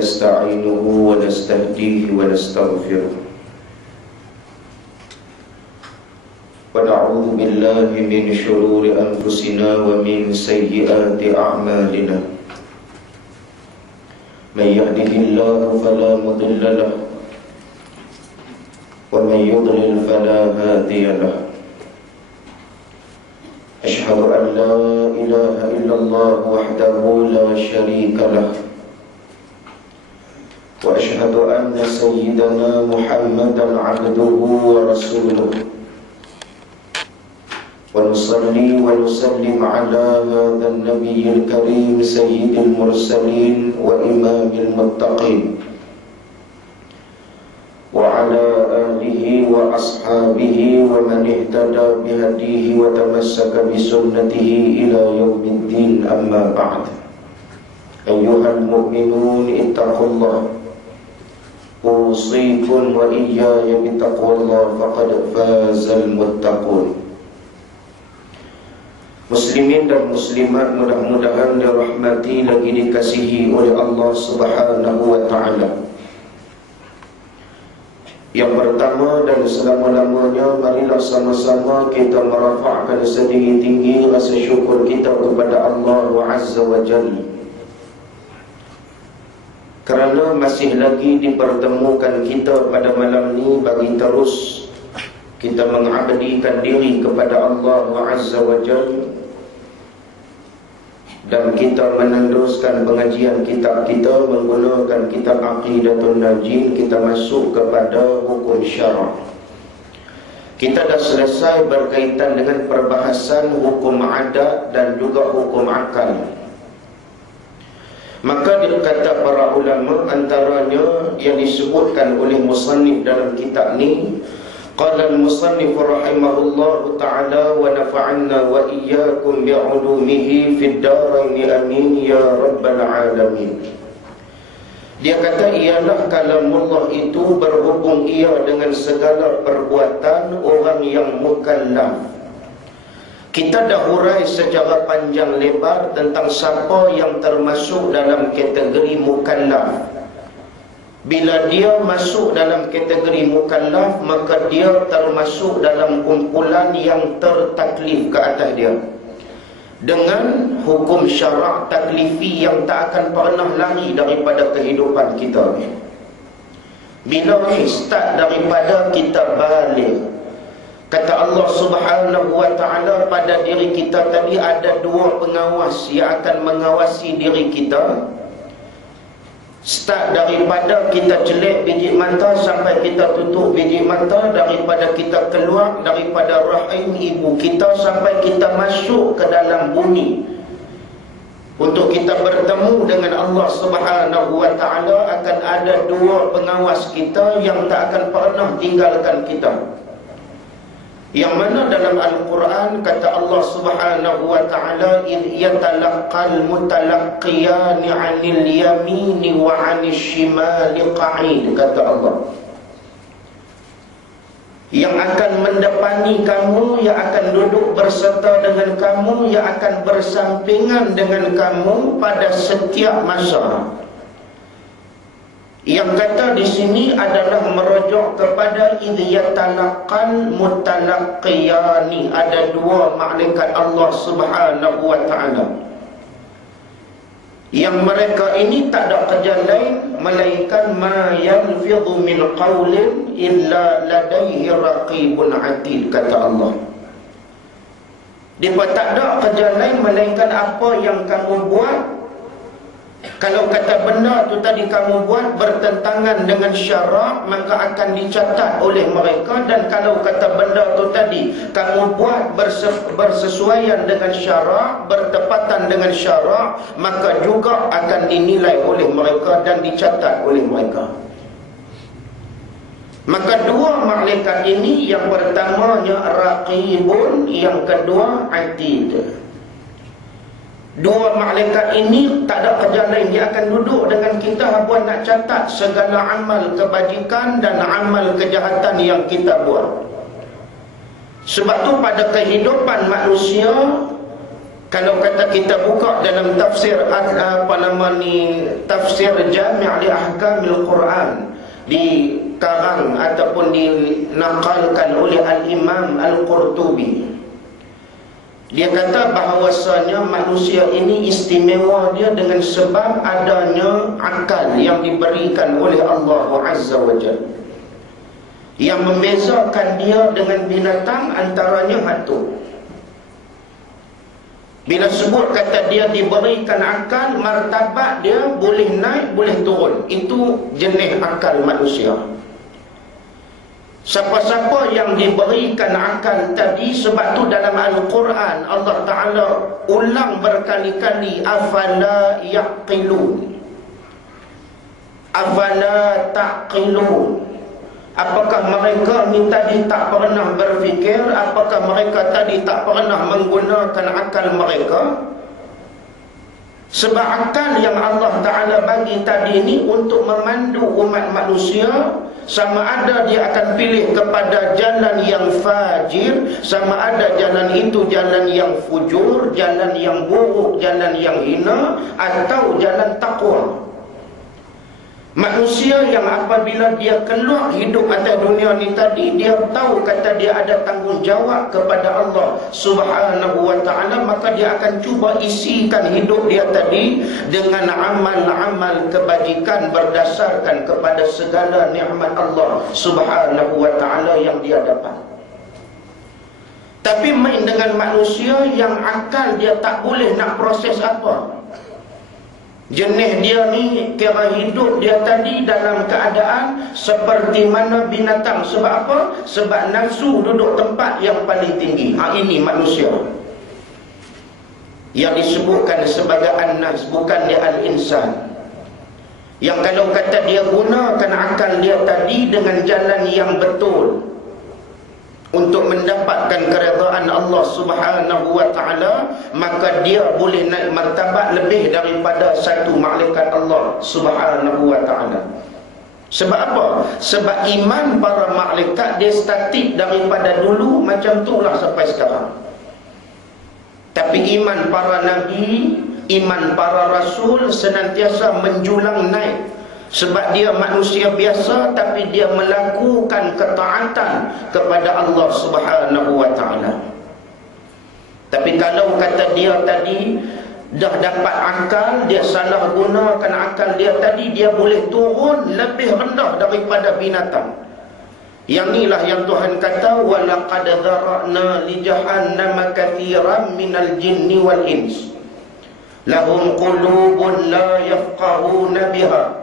ونستعينه ونستهديه ونستغفره ونعوذ بالله من شرور أنفسنا ومن سيئات أعمالنا من يهده الله فلا مضل له ومن يضلل فلا هادي له أشهد أن لا إله إلا الله وحده لا شريك له وأشهد أن سيدنا محمدا عبده ورسوله ونصلي ونسلم على هذا النبي الكريم سيد المرسلين وإمام المتقين وعلى آله وأصحابه ومن اهتدى بهديه وتمسك بسنته إلى يوم الدين. أما بعد، أيها المؤمنون اتقوا الله، أوصيكم وإياي بتقوى الله فقد فاز المتقون. Muslimin dan muslimat, mudah-mudahan dirahmati lagi dikasihi oleh Allah Subhanahu wa ta'ala. Yang pertama dan selama-lamanya, marilah sama-sama kita merafakkan setinggi-tinggi rasa syukur kita kepada Allah Azza wa Jalla, kerana masih lagi dipertemukan kita pada malam ni bagi terus kita mengabdikan diri kepada Allah Azza wa Jalla, dan kita meneruskan pengajian kitab kita menggunakan kitab Aqidatul Najin. Kita masuk kepada hukum syarak. Kita dah selesai berkaitan dengan perbahasan hukum adat dan juga hukum akal. Maka dikata para ulama, antaranya yang disebutkan oleh musannif dalam kitab ni, qala al-musannif rahimahullahu ta'ala wa nafa'anna wa iyyakum bi'ulumihi fid darain amin ya rabbal alamin. Dia kata ialah kalamullah itu berhubung ia dengan segala perbuatan orang yang mukallaf. Kita dah hurai secara panjang lebar tentang siapa yang termasuk dalam kategori mukallaf. Bila dia masuk dalam kategori mukallaf, maka dia termasuk dalam kumpulan yang tertaklif ke atas dia dengan hukum syarak taklifi yang tak akan pernah lari daripada kehidupan kita. Bila ni start daripada kita balik, kata Allah Subhanahu wa ta'ala pada diri kita tadi ada dua pengawas yang akan mengawasi diri kita. Start daripada kita jelek biji mata sampai kita tutup biji mata, daripada kita keluar daripada rahim ibu kita sampai kita masuk ke dalam bumi untuk kita bertemu dengan Allah Subhanahu wa ta'ala. Akan ada dua pengawas kita yang tak akan pernah tinggalkan kita, yang mana dalam Al-Quran kata Allah Subhanahu wa ta'ala, idh yatalaqqal mutalaqqiyani 'anil yamini wa 'anil shimali qa'id. Kata Allah, yang akan mendepani kamu, yang akan duduk berserta dengan kamu, yang akan bersampingan dengan kamu pada setiap masa. Yang kata di sini adalah merujuk kepada idh yatalaqqal mutalaqqiyani. Ada dua malaikat Allah Subhanahu wa ta'ala yang mereka ini tak ada kerja lain melainkan ma yalfidhu min qawlin illa ladaihi raqibun atid. Kata Allah, mereka tak ada kerja lain melainkan apa yang kamu buat. Kalau kata benda tu tadi kamu buat bertentangan dengan syarak, maka akan dicatat oleh mereka. Dan kalau kata benda tu tadi kamu buat bersesuaian dengan syarak, bertepatan dengan syarak, maka juga akan dinilai oleh mereka dan dicatat oleh mereka. Maka dua malaikat ini, yang pertamanya raqibun, yang kedua atid. Dua malaikat ini tak ada kerja lain, dia akan duduk dengan kita buat nak catat segala amal kebajikan dan amal kejahatan yang kita buat. Sebab tu pada kehidupan manusia, Kalau kata kita buka dalam tafsir tafsir Jami' li Ahkamil Quran, dikarang ataupun dinakalkan oleh Al-Imam Al-Qurtubi, dia kata bahawasanya manusia ini istimewa dia dengan sebab adanya akal yang diberikan oleh Allah Azza wa Jalla, yang membezakan dia dengan binatang antaranya hantu. Bila sebut kata dia diberikan akal, martabat dia boleh naik, boleh turun. Itu jenis akal manusia. Siapa-siapa yang diberikan akal tadi, sebab tu dalam Al-Quran Allah Ta'ala ulang berkali-kali, afala yaqilun, afala taqilun. Apakah mereka ni tadi tak pernah berfikir? Apakah mereka tadi tak pernah menggunakan akal mereka? Sebab akal yang Allah Ta'ala bagi tadi ni untuk memandu umat manusia, sama ada dia akan pilih kepada jalan yang fajir, sama ada jalan itu jalan yang fujur, jalan yang buruk, jalan yang hina, atau jalan taqwa. Manusia yang apabila dia keluar hidup atas dunia ni tadi, dia tahu kata dia ada tanggungjawab kepada Allah Subhanahu wa ta'ala, maka dia akan cuba isikan hidup dia tadi dengan amal-amal kebajikan berdasarkan kepada segala nikmat Allah Subhanahu wa ta'ala yang dia dapat. Tapi main dengan manusia yang akal dia tak boleh nak proses apa. Jenis dia ni kira hidup dia tadi dalam keadaan seperti mana binatang. Sebab apa? Sebab nafsu duduk tempat yang paling tinggi. Ini manusia yang disebutkan sebagai an-nafs, bukan dia al-insan. Yang kalau kata dia gunakan akal dia tadi dengan jalan yang betul untuk mendapatkan keredaan Allah Subhanahu wa ta'ala, maka dia boleh naik martabat lebih daripada satu malaikat Allah Subhanahu wa ta'ala. Sebab apa? Sebab iman para malaikat dia statik daripada dulu macam itulah sampai sekarang. Tapi iman para nabi, iman para rasul senantiasa menjulang naik. Sebab dia manusia biasa, tapi dia melakukan ketaatan kepada Allah Subhanahu wa ta'ala. Tapi kalau kata dia tadi dah dapat akal, dia salah gunakan akal dia tadi, dia boleh turun lebih rendah daripada binatang. Yang inilah yang Tuhan kata, walaqad dzara'na li jahannama katsiran minal jinni wal ins lahum qulubun la yafqahuna biha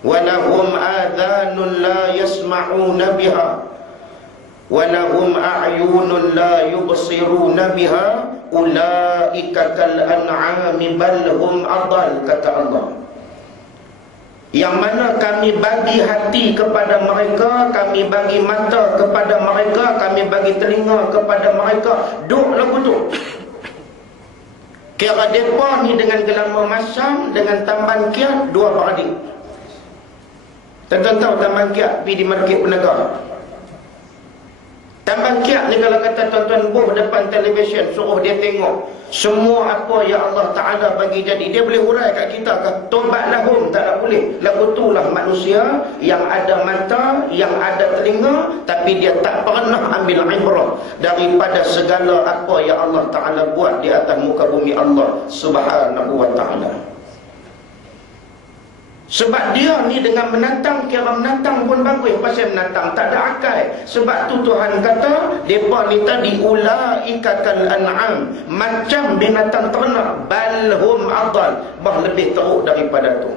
walahum adhanun la yasma'una biha walahum a'yunun la yubsiruna biha ulaika kal an'ami bal hum adall, kata Allah. Yang mana kami bagi hati kepada mereka, kami bagi mata kepada mereka, kami bagi telinga kepada mereka, duk lagu tu. Kira mereka ni dengan gelama masam, dengan tamban kiat, dua beradik. Tuan-tuan tahu Taman Kiat pergi di Market Penaga. Taman Kiat ni kalau kata tuan-tuan buh depan televisyen, suruh dia tengok semua apa yang Allah Ta'ala bagi jadi, dia boleh hurai kat kita ke? Tobat lahum, tak nak boleh. Lagu itulah manusia yang ada mata, yang ada telinga, tapi dia tak pernah ambil ibrah daripada segala apa yang Allah Ta'ala buat di atas muka bumi Allah Subhanahu wa Ta'ala. Sebab dia ni dengan menantang, kira menantang pun bagus. Pasal menantang tak ada akal. Sebab tu Tuhan kata depa ni tadi ulaika kal an'am, macam binatang ternak, balhum adall, bah lebih teruk daripada tu.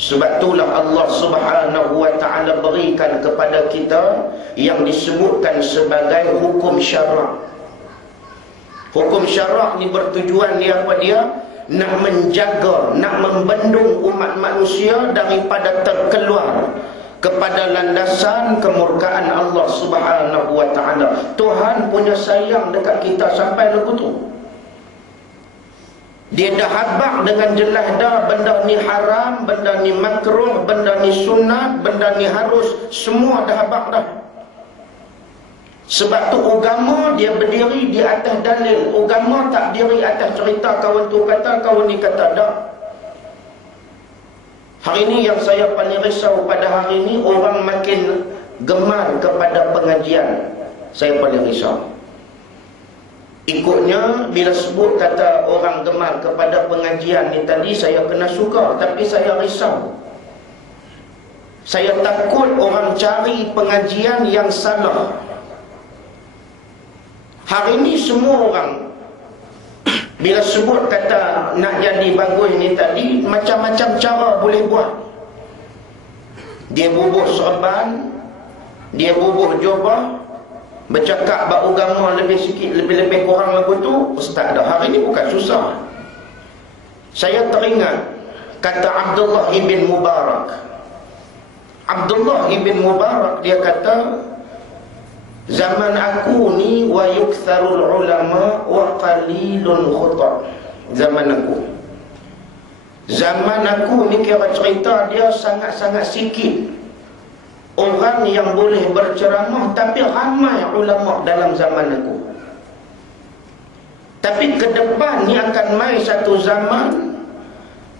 Sebab itulah Allah Subhanahu wa ta'ala berikan kepada kita yang disebutkan sebagai hukum syarak. Hukum syarak ni bertujuan dia apa dia? Nak menjaga, nak membendung umat manusia daripada terkeluar kepada landasan kemurkaan Allah Subhanahu wa ta'ala. Tuhan punya sayang dekat kita sampai lagu tu. Dia dah habaq dengan jelas dah benda ni haram, benda ni makruh, benda ni sunat, benda ni harus, semua dah habaq dah. Sebab tu agama dia berdiri di atas dalil. Agama tak berdiri atas cerita kawan tu kata, kawan ni kata. Tak. Hari ni yang saya paling risau pada hari ni, orang makin gemar kepada pengajian. Saya paling risau. Ikutnya bila sebut kata orang gemar kepada pengajian ni tadi, saya kena suka, tapi saya risau. Saya takut orang cari pengajian yang salah. Hari ni semua orang bila sebut kata nak jadi bagus ni tadi, macam-macam cara boleh buat. Dia bubuh serban, dia bubuh jubah, bercakap bab agama lebih sikit, lebih kurang lagu tu, ustaz dah. Hari ni bukan susah. Saya teringat kata Abdullah ibn Mubarak. Abdullah ibn Mubarak dia kata, zaman aku ni wa yuktharul ulama wa qalilun khuta. Zaman aku ni kira cerita dia sangat-sangat sikit orang yang boleh berceramah, tapi ramai ulama dalam zaman aku. Tapi ke depan ni akan mai satu zaman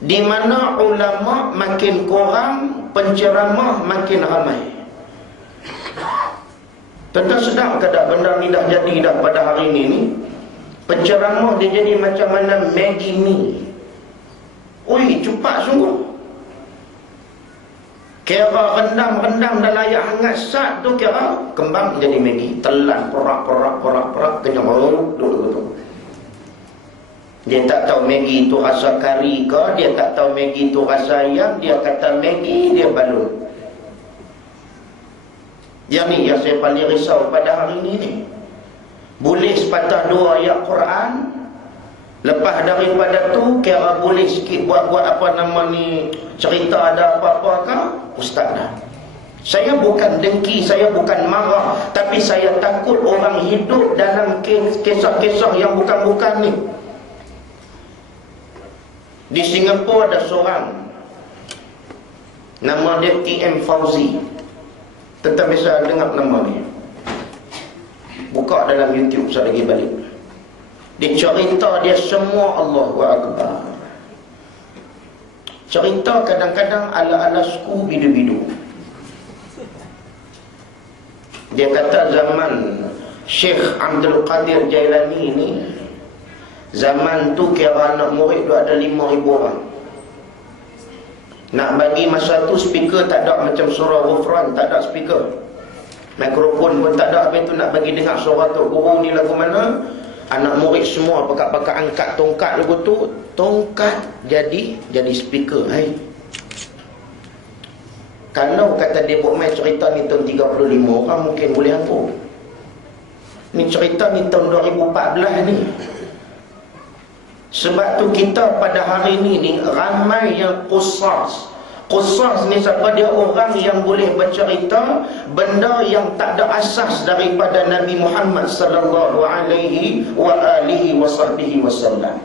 di mana ulama makin kurang, penceramah makin ramai. Tuan-tuan sedar ke tak benda ni dah jadi dah pada hari ni? Penceramah dia jadi macam mana Maggi ni. Ui, cepat sungguh. Kira rendam dalam air hangat sat tu, kira kembang jadi Maggi. Telan, porak, kenyang. Dia tak tahu Maggi tu rasa kari ke, dia tak tahu Maggi tu rasa ayam, dia kata Maggi, dia balut. Yang ni yang saya paling risau pada hari ni. Boleh sepatah dua ayat Quran, lepas daripada tu kira boleh sikit buat-buat apa nama ni, cerita ada apa-apa ke, ustaz dah. Saya bukan dengki, saya bukan marah, tapi saya takut orang hidup dalam kisah-kisah yang bukan-bukan ni. Di Singapura ada seorang nama dia TM Fauzi. Tentang biasa dengar nama ni. Buka dalam YouTube saya lagi balik. Dia cerita dia semua Allahu Akbar. Cerita kadang-kadang ala-ala suku bidu-bidu. Dia kata zaman Syekh Abdul Qadir Jailani ni, zaman tu kira anak murid tu ada 5,000 orang. Nak bagi masa tu speaker tak ada, macam surah Ghufran tak ada speaker, mikrofon pun tak ada. Habis tu nak bagi dengar suara tu guru ni lagu mana, anak murid semua pakat-pakat angkat tongkat lagu tu, tongkat jadi speaker. Hai, kalau kata dia buat main cerita ni tahun 35 orang mungkin boleh hafal. Ni cerita ni tahun 2014 ni. Sebab tu kita pada hari ni ramai yang qusas. Qusas ni siapa dia? Orang yang boleh bercerita benda yang tak ada asas daripada Nabi Muhammad sallallahu alaihi wa alihi wasallam.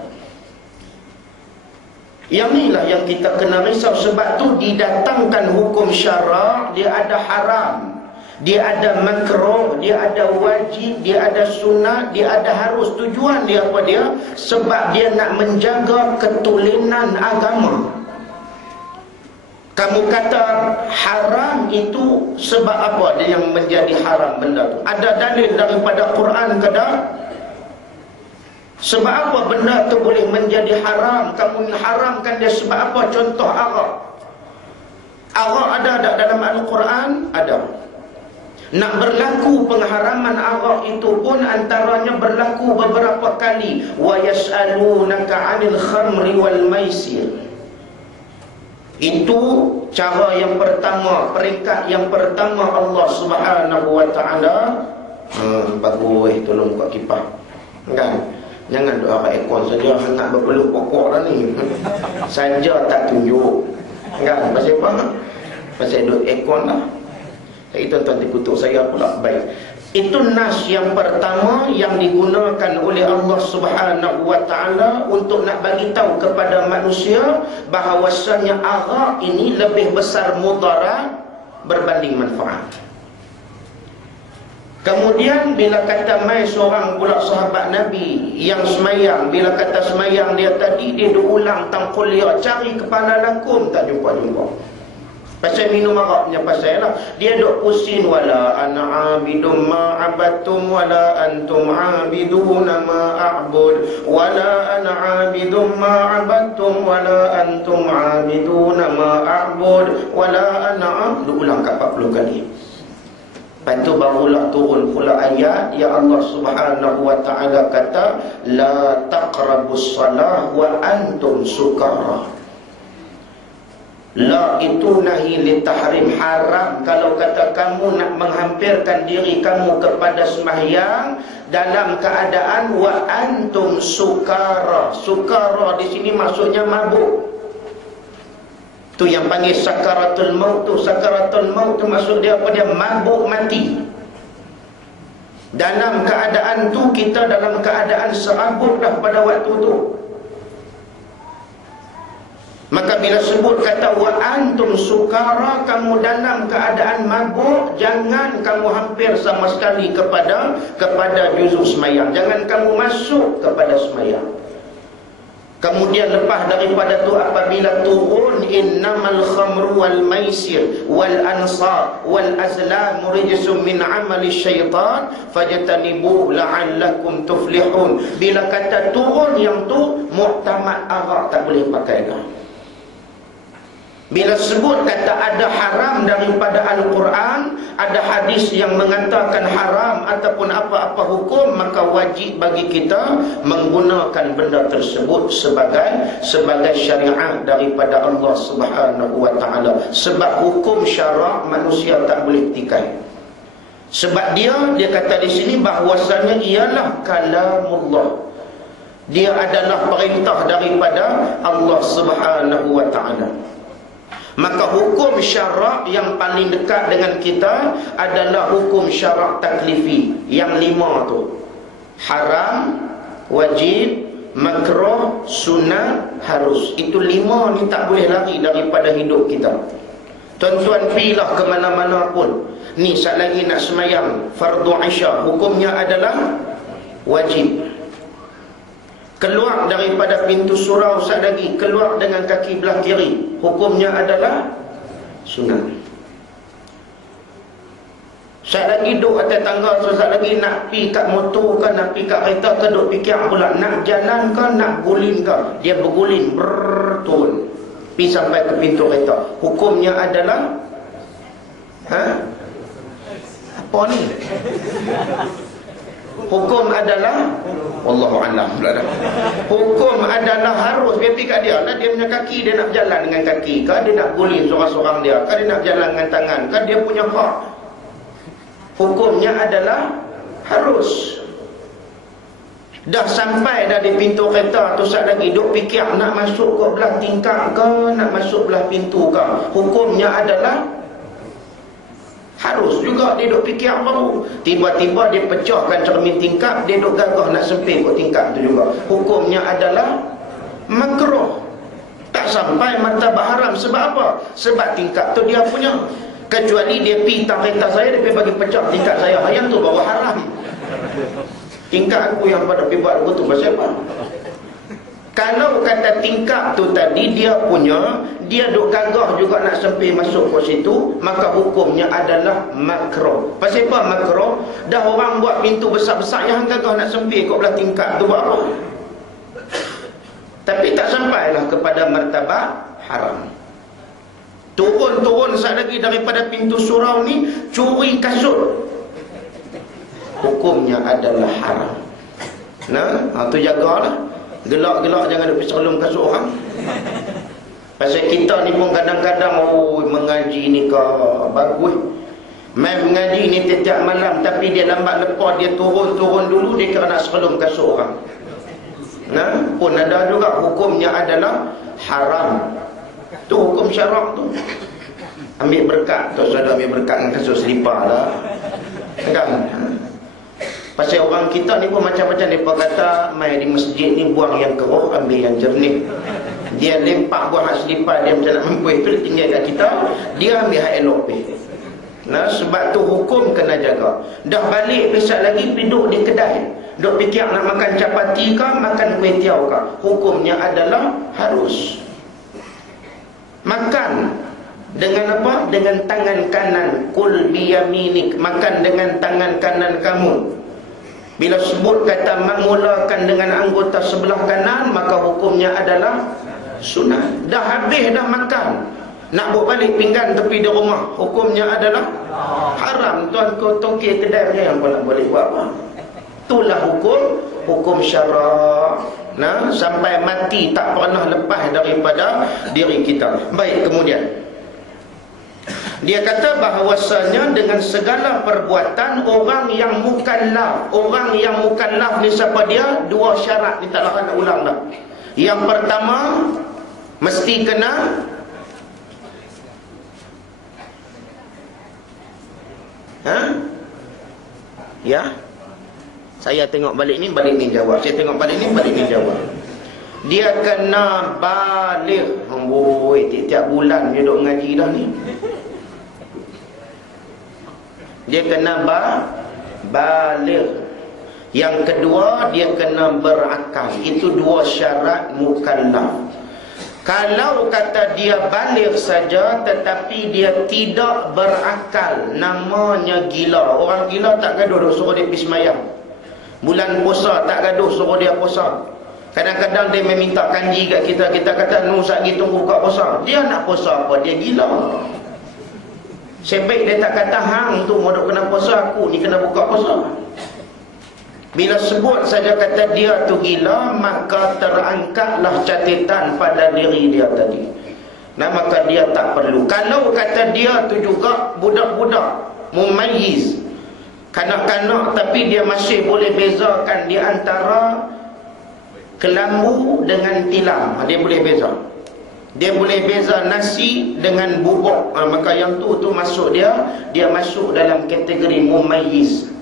Yang inilah yang kita kena risau. Sebab tu didatangkan hukum syarak, dia ada haram, dia ada makruh, dia ada wajib, dia ada sunat, dia ada harus. Tujuan dia apa dia? Sebab dia nak menjaga ketulinan agama. Kamu kata haram itu sebab apa dia yang menjadi haram benda tu? Ada dalil daripada Quran ke tak? Sebab apa benda tu boleh menjadi haram? Kamu haramkan dia sebab apa? Contoh arak. Arak ada tak dalam Al-Quran? Ada. Nak berlaku pengharaman arak itu pun antaranya berlaku beberapa kali. Wa yas'alunaka 'anil khamri wal maisir. Itu cara yang pertama, peringkat yang pertama Allah Subhanahu wa taala. Bagus, tolong buka kipas. Kan? Jangan doa aircon saja, nak berpeluh pokok dah ni. Saja tak tunjuk. Kan? Pasal apa? Pasal duduk aircon lah. Jadi tuan-tuan dikutuk saya pula. Baik. Itu nas yang pertama yang digunakan oleh Allah Subhanahu wa taala untuk nak bagi tahu kepada manusia bahawasanya arak ini lebih besar mudarat berbanding manfaat. Kemudian bila kata mai seorang pula sahabat Nabi yang semayang, bila kata semayang dia tadi, dia ulang tangkulia, cari kepala lakum, tak jumpa-jumpa. Pasal minum araknya pasal lah. Dia duk pusing, wala ana abidum ma abattum wala antum abiduna ma a'bud wala ana abidum ma abattum wala antum abiduna ma a'bud wala ana duk ulang 40 kali. Lepas tu barulah turun pula ayat ya Allah Subhanahu wa ta'ala kata la taqrabus salah wa antum sukara. La itu nahi li tahrim, haram kalau kata kamu nak menghampirkan diri kamu kepada sembahyang dalam keadaan wa antum sukara. Sukara di sini maksudnya mabuk. Tu yang panggil sakaratul maut tu. Sakaratul maut tu maksud dia apa? Dia mabuk mati. Dalam keadaan tu kita dalam keadaan serabut dah pada waktu tu. Maka bila sebut kata wa antum sukara, kamu dalam keadaan mabuk, jangan kamu hampir sama sekali kepada juzuk semayang. Jangan kamu masuk kepada semayang. Kemudian lepas daripada tu apabila turun innamal khamru wal maisir wal ansar wal azlam rijsum min amali syaitan fajtanibu la'allakum tuflihun. Bila kata turun yang tu muktamad arak tak boleh pakai dah. Bila sebut kata ada haram daripada Al-Quran, ada hadis yang mengatakan haram ataupun apa-apa hukum, maka wajib bagi kita menggunakan benda tersebut sebagai syariat daripada Allah Subhanahu wa ta'ala. Sebab hukum syarak manusia tak boleh petikai. Sebab dia kata di sini bahwasanya ialah kalamullah. Dia adalah perintah daripada Allah Subhanahu wa ta'ala. Maka hukum syarak yang paling dekat dengan kita adalah hukum syarak taklifi. Yang 5 tu. Haram, wajib, makruh, sunnah, harus. Itu 5 ni tak boleh lari daripada hidup kita. Tuan-tuan pergilah ke mana-mana pun. Ni sat lagi nak semayang fardu Isya, hukumnya adalah wajib. Keluar daripada pintu surau sat lagi, keluar dengan kaki belah kiri, hukumnya adalah sunat. Sat lagi duduk atas tangga, sat lagi nak pi kat motor ke, nak pi kat kereta ke, duduk fikir pula nak jalan ke, nak gulin ke. Dia bergulin, turun, pi sampai ke pintu kereta, hukumnya adalah apa ni? Hukum adalah wallahu a'lam. Hukum adalah harus. Dia pergi kat dia lah, dia punya kaki, dia nak berjalan dengan kaki ke, dia nak gulin seorang-seorang dia ke, dia nak berjalan dengan tangan ke, dia punya hak. Hukumnya adalah harus. Dah sampai dah di pintu kereta tu, sat lagi duk fikir nak masuk ke belah tingkap ke, nak masuk belah pintu ke, hukumnya adalah harus juga. Dia duk fikir baru, tiba-tiba dia pecahkan cermin tingkap, dia duk gagah nak sempit kot tingkap tu juga, hukumnya adalah makruh. Tak sampai martabat haram. Sebab apa? Sebab tingkap tu dia punya. Kecuali dia pi kereta saya, dia bagi pecah tingkap saya, yang tu bawa haram. Tingkap aku yang pada pergi buat begitu pasal apa? Kalau kata tingkap tu tadi dia punya, dia duk gagah juga nak sempit masuk ke situ, maka hukumnya adalah makruh. Pasal apa makruh? Dah orang buat pintu besar-besar, yang gagah nak sempit kat belah tingkap tu buat apa? Tapi tak sampailah kepada martabat haram. Turun-turun sat lagi daripada pintu surau ni, curi kasut, hukumnya adalah haram. Nah, tu jagalah. Gelak-gelak jangan duk serlum kasut orang. Pasal kita ni pun kadang-kadang mengaji ni ke bagus. Main mengaji ni setiap malam, tapi dia lambat lepas, dia turun-turun dulu, dia kena nak serlum kasut orang. Pun ada juga hukumnya adalah haram. Tu hukum syarak tu. Ambil berkat, tu sudah ambil berkat dengan kasut selipar lah. Kan? Pasal orang kita ni pun macam-macam. Mereka kata mai di masjid ni buang yang keruh, ambil yang jernih. Dia lempak buang hak selipar, dia macam nak mempuih tu, dia tinggal kat kita, dia ambil hak elok pergi. Nah, sebab tu hukum kena jaga. Dah balik besok lagi duduk di kedai, duk fikir nak makan capati ke, makan kuih tiaw ke. Hukumnya adalah harus makan dengan apa? Dengan tangan kanan. Kul biyaminik, makan dengan tangan kanan kamu. Bila sebut kata mulakan dengan anggota sebelah kanan, maka hukumnya adalah sunat. Dah habis dah makan, nak bawa balik pinggan tepi di rumah, hukumnya adalah haram. Tuan kau tongkir kedai yang kau nak boleh buat apa? Itulah hukum syarak. Nah, sampai mati tak pernah lepas daripada diri kita. Baik, kemudian dia kata bahawasanya dengan segala perbuatan orang yang mukallaf. Orang yang mukallaf ni siapa dia? Dua syarat, ni tak nak ulang dah. Yang pertama, mesti kena ya. Saya tengok balik ni jawab. Saya tengok balik ni jawab. Dia kena balik. Amboi, tiap-tiap bulan dia duk ngaji dah ni. Dia kena balik. Yang kedua, dia kena berakal. Itu dua syarat mukallaf. Kalau kata dia balik saja tetapi dia tidak berakal, namanya gila. Orang gila tak gaduh suruh dia pergi sembahyang. Bulan puasa tak gaduh suruh dia puasa. Kadang-kadang dia meminta kanji kat kita. Kita kata, "Nusak gitu tunggu buka puasa." Dia nak puasa apa? Dia gila. Sebaik dia tak kata, "Hang tu mau kena puasa, aku ni kena buka puasa." Bila sebut saja kata dia tu gila, maka terangkatlah catatan pada diri dia tadi. Nah, maka dia tak perlu. Kalau kata dia tu juga budak-budak mumayyiz, kanak-kanak, tapi dia masih boleh bezakan di antara kelambu dengan tilam. Dia boleh beza. Dia boleh beza nasi dengan bubuk. Maka yang tu masuk dia masuk dalam kategori mumayyiz.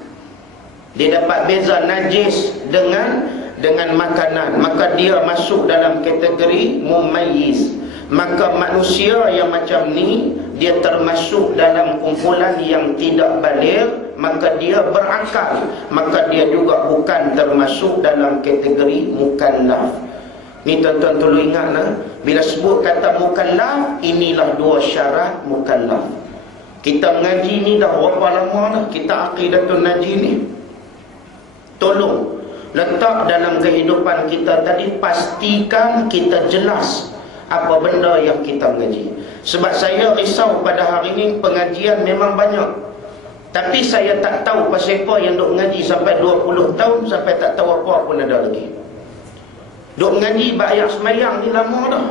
Dia dapat beza najis dengan makanan, maka dia masuk dalam kategori mumayyiz. Maka manusia yang macam ni, dia termasuk dalam kumpulan yang tidak baligh, maka dia berakal, maka dia juga bukan termasuk dalam kategori mukallaf. Ni tuan-tuan tolong ingat nah, bila sebut kata mukallaf, inilah dua syarat mukallaf. Kita mengaji ni dah berapa lama dah, kita Aqidatun Najih ni. Tolong letak dalam kehidupan kita tadi, pastikan kita jelas apa benda yang kita mengaji. Sebab saya risau pada hari ini, pengajian memang banyak, tapi saya tak tahu pasal apa yang duk mengaji sampai 20 tahun sampai tak tahu apa pun ada lagi. Duk mengaji bayar semayang ni lama dah,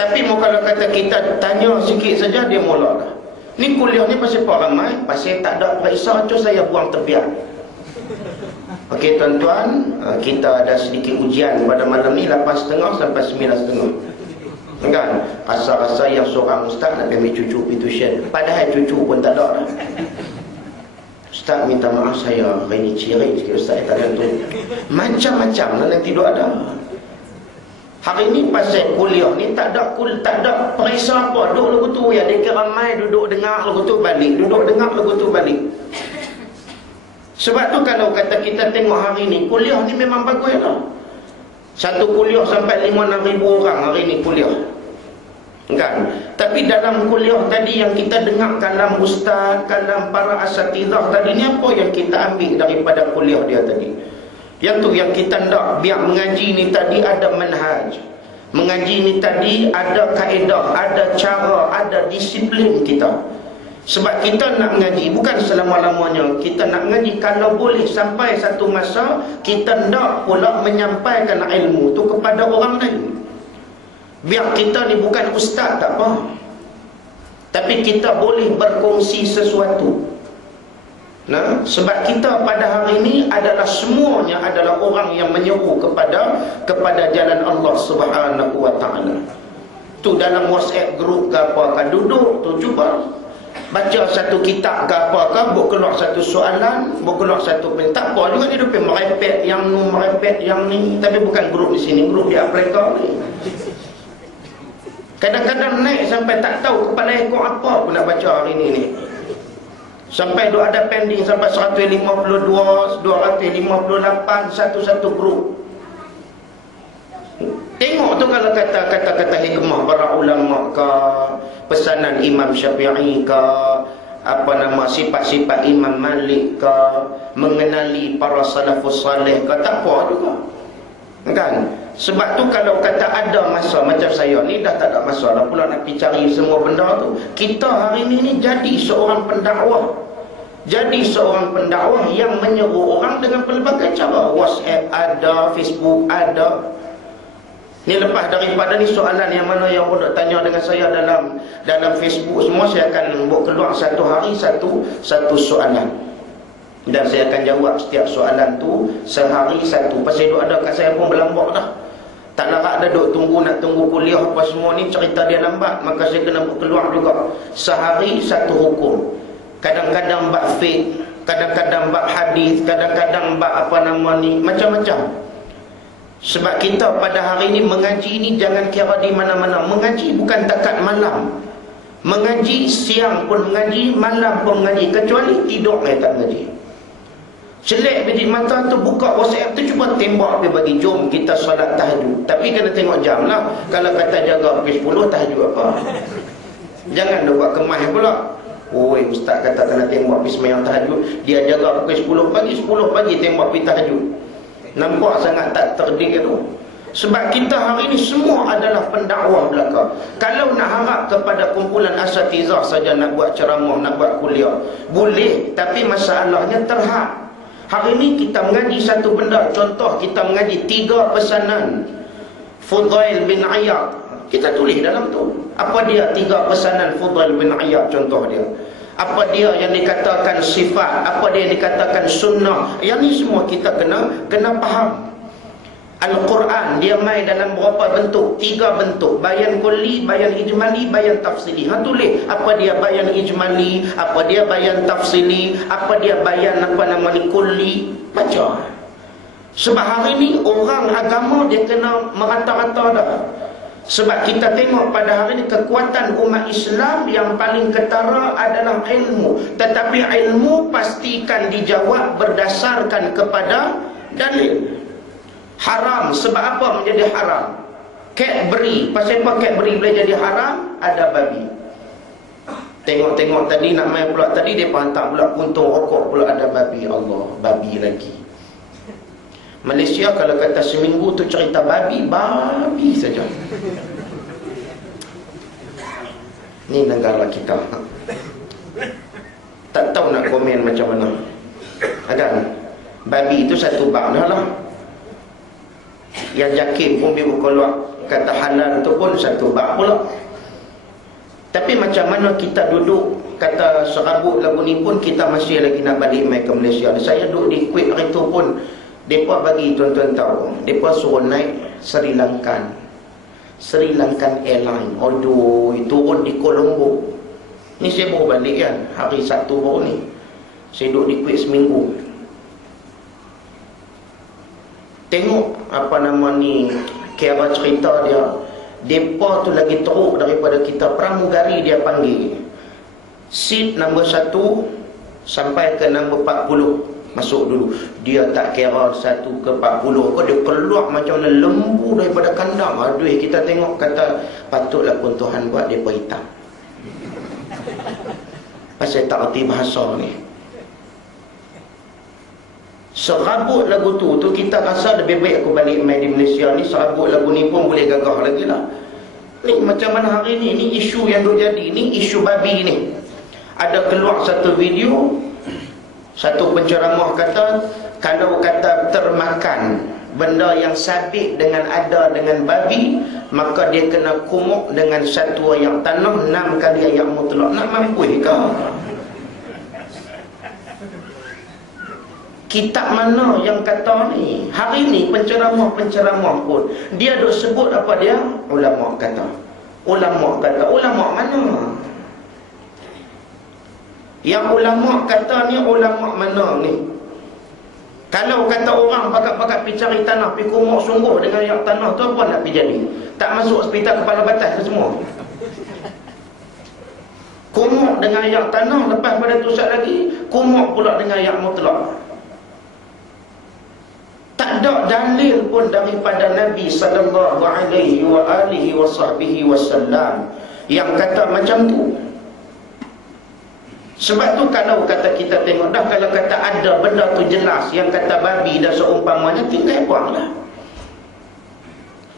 tapi mau kalau kata kita tanya sikit saja dia molak. Ni kuliah ni pasal apa ramai? Pasal tak ada periksa, tu saya buang tebiak. Okey tuan-tuan, kita ada sedikit ujian pada malam ni 8.30 sampai 9.30. Kan? Rasa-rasa yang seorang ustaz nak ambil cucu pergi tuition, padahal cucu pun tak ada dah. Ustaz minta maaf, saya hari ni cirit sikit ustaz, tak ada tu. Macam-macam lah nanti duk ada. Hari ni pasal kuliah ni tak ada periksa apa, duduk lagu tu ya, dia kira ramai duduk dengar lagu tu balik, duduk dengar lagu tu balik. Sebab tu kalau kata kita tengok hari ni, kuliah ni memang bagus lah. Satu kuliah sampai 5-6 ribu orang hari ni kuliah. Kan? Tapi dalam kuliah tadi yang kita dengar kalam ustaz, kalam para asatidzah tadi ni, apa yang kita ambil daripada kuliah dia tadi? Yang tu yang kita nak, biar mengaji ni tadi ada manhaj. Mengaji ni tadi ada kaedah, ada cara, ada disiplin kita. Sebab kita nak mengaji bukan selama-lamanya. Kita nak mengaji kalau boleh sampai satu masa kita nak pula menyampaikan ilmu tu kepada orang lain. Biar kita ni bukan ustaz tak apa, tapi kita boleh berkongsi sesuatu. Nah, sebab kita pada hari ini adalah semuanya adalah orang yang menyeru kepada jalan Allah Subhanahu wa taala. Tu dalam WhatsApp group ke apa kan, duduk tu cuba baca satu kitab ke apa ke, buat keluar satu soalan, buat keluar satu tak apa juga dia dupin merepet yang ni, merepet yang ni, tapi bukan grup di sini, grup di Afrika ni. Kadang-kadang naik sampai tak tahu kepala ekor apa pun nak baca hari ni. Sampai duk ada pending sampai 152, 258 satu-satu grup. Tengok tu kalau kata-kata hikmah para ulama ke, pesanan Imam Syafi'i ke, apa nama sifat-sifat Imam Malik ke, mengenali para salafus salih ke, tak apa juga. Kan? Sebab tu kalau kata ada masa macam saya ni dah tak ada masalah pula nak pergi cari semua benda tu. Kita hari ni jadi seorang pendakwah. Jadi seorang pendakwah yang menyeru orang dengan pelbagai cara. WhatsApp ada, Facebook ada. Ni lepas daripada ni soalan yang mana yang orang nak tanya dengan saya dalam Facebook semua, saya akan buat keluar satu hari satu soalan. Dan saya akan jawab setiap soalan tu sehari satu. Pasal duk ada kat saya pun berlambak dah. Tak larat dah duk nak tunggu kuliah apa semua ni, cerita dia lambat, maka saya kena buat keluar juga. Sehari satu hukum. Kadang-kadang bab fiqh, kadang-kadang bab hadis, kadang-kadang bab apa nama ni, macam-macam. Sebab kita pada hari ini mengaji ni jangan kira di mana-mana. Mengaji bukan takat malam. Mengaji siang pun mengaji, malam pun mengaji. Kecuali tidur tak mengaji. Celek bidik mata tu, buka WhatsApp tu, cuba tembak dia bagi, jom kita solat tahajud. Tapi kena tengok jam lah. Kalau kata jaga pukul 10, tahajud apa? Jangan dia buat kemas pula. Oi, ustaz kata kena tembak pergi sembahyang tahajud, dia jaga pukul 10 pagi, 10 pagi tembak pergi tahajud. Nampak sangat tak terdik tu. Sebab kita hari ni semua adalah pendakwah belaka. Kalau nak harap kepada kumpulan asatizah saja nak buat ceramah, nak buat kuliah, boleh, tapi masalahnya terhad. Hari ni kita mengaji satu benda. Contoh, kita mengaji 3 pesanan Fudail bin Iyad. Kita tulis dalam tu. Apa dia 3 pesanan Fudail bin Iyad, contoh dia. Apa dia yang dikatakan sifat, apa dia yang dikatakan sunnah. Yang ni semua kita kena faham. Al-Quran dia main dalam berapa bentuk? 3 bentuk. Bayan kulli, bayan ijmali, bayan tafsili. Tulis apa dia bayan ijmali, apa dia bayan tafsili, apa dia bayan apa nama ni kulli. Baca. Sebab hari ni orang agama dia kena merata-rata dah. Sebab kita tengok pada hari ini kekuatan umat Islam yang paling ketara adalah ilmu. Tetapi ilmu pastikan dijawab berdasarkan kepada dalil. Haram, sebab apa menjadi haram? Cadbury, pasal apa Cadbury boleh jadi haram? Ada babi. Tengok-tengok tadi nak main pula tadi, dia hantar pula puntung rokok pula ada babi. Allah, babi lagi. Malaysia kalau kata seminggu tu cerita babi saja. Ni negara kita. Tak tahu nak komen macam mana. Kan? Babi itu satu bab dah lah. Yang yakin pun bila keluar kata halal tu pun satu bab pula. Tapi macam mana kita duduk kata serabut lagu ni pun kita masih lagi nak balik mai ke Malaysia. Saya duduk di Kuwait hari tu pun mereka bagi tuan-tuan tahu, mereka suruh naik Sri Lankan Airline. Aduh, turun di Colombo. Ni saya baru balik kan, hari Sabtu baru ni. Saya duduk di Kuwait seminggu. Tengok apa nama ni, kira cerita dia. Depa tu lagi teruk daripada kita. Pramugari dia panggil. Seat nombor 1 sampai ke nombor 40. Masuk dulu. Dia tak kira 1 ke 40. Kau dia keluar macam mana lembu daripada kandang. Aduh, kita tengok kata patutlah pun Tuhan buat dia hitam. Pasal tak erti bahasa ni. Serabut lagu tu kita rasa lebih baik aku balik main di Malaysia ni. Serabut lagu ni pun boleh gagah lagi lah. Ni macam mana hari ni, ni isu yang duk jadi, ni isu babi ni. Ada keluar satu video, satu penceramah kata, kalau kata termakan benda yang sabit dengan babi, maka dia kena kumuk dengan satu ayat tanah 6 kali ayat mutlak. Nak mampu ke? Kitab mana yang kata ni? Hari ni penceramah pun dia duk sebut apa dia? Ulama kata. Ulama mana? Yang ulama kata ni ulama mana ni? Kalau kata orang bakat-bakat pergi cari tanah, pergi kumuk sungguh dengan yang tanah tu, apa nak pergi jadi? Tak masuk hospital kepala batas ke semua? Kumuk dengan yang tanah, lepas pada tu sat lagi kumuk pula dengan yang mutlak. Tak ada dalil pun daripada Nabi sallallahu alaihi wa alihi wa sahbihi wasallam yang kata macam tu. Sebab tu kalau kata kita tengok dah, kalau kata ada benda tu jelas yang kata babi dan seumpamanya, tinggal buanglah.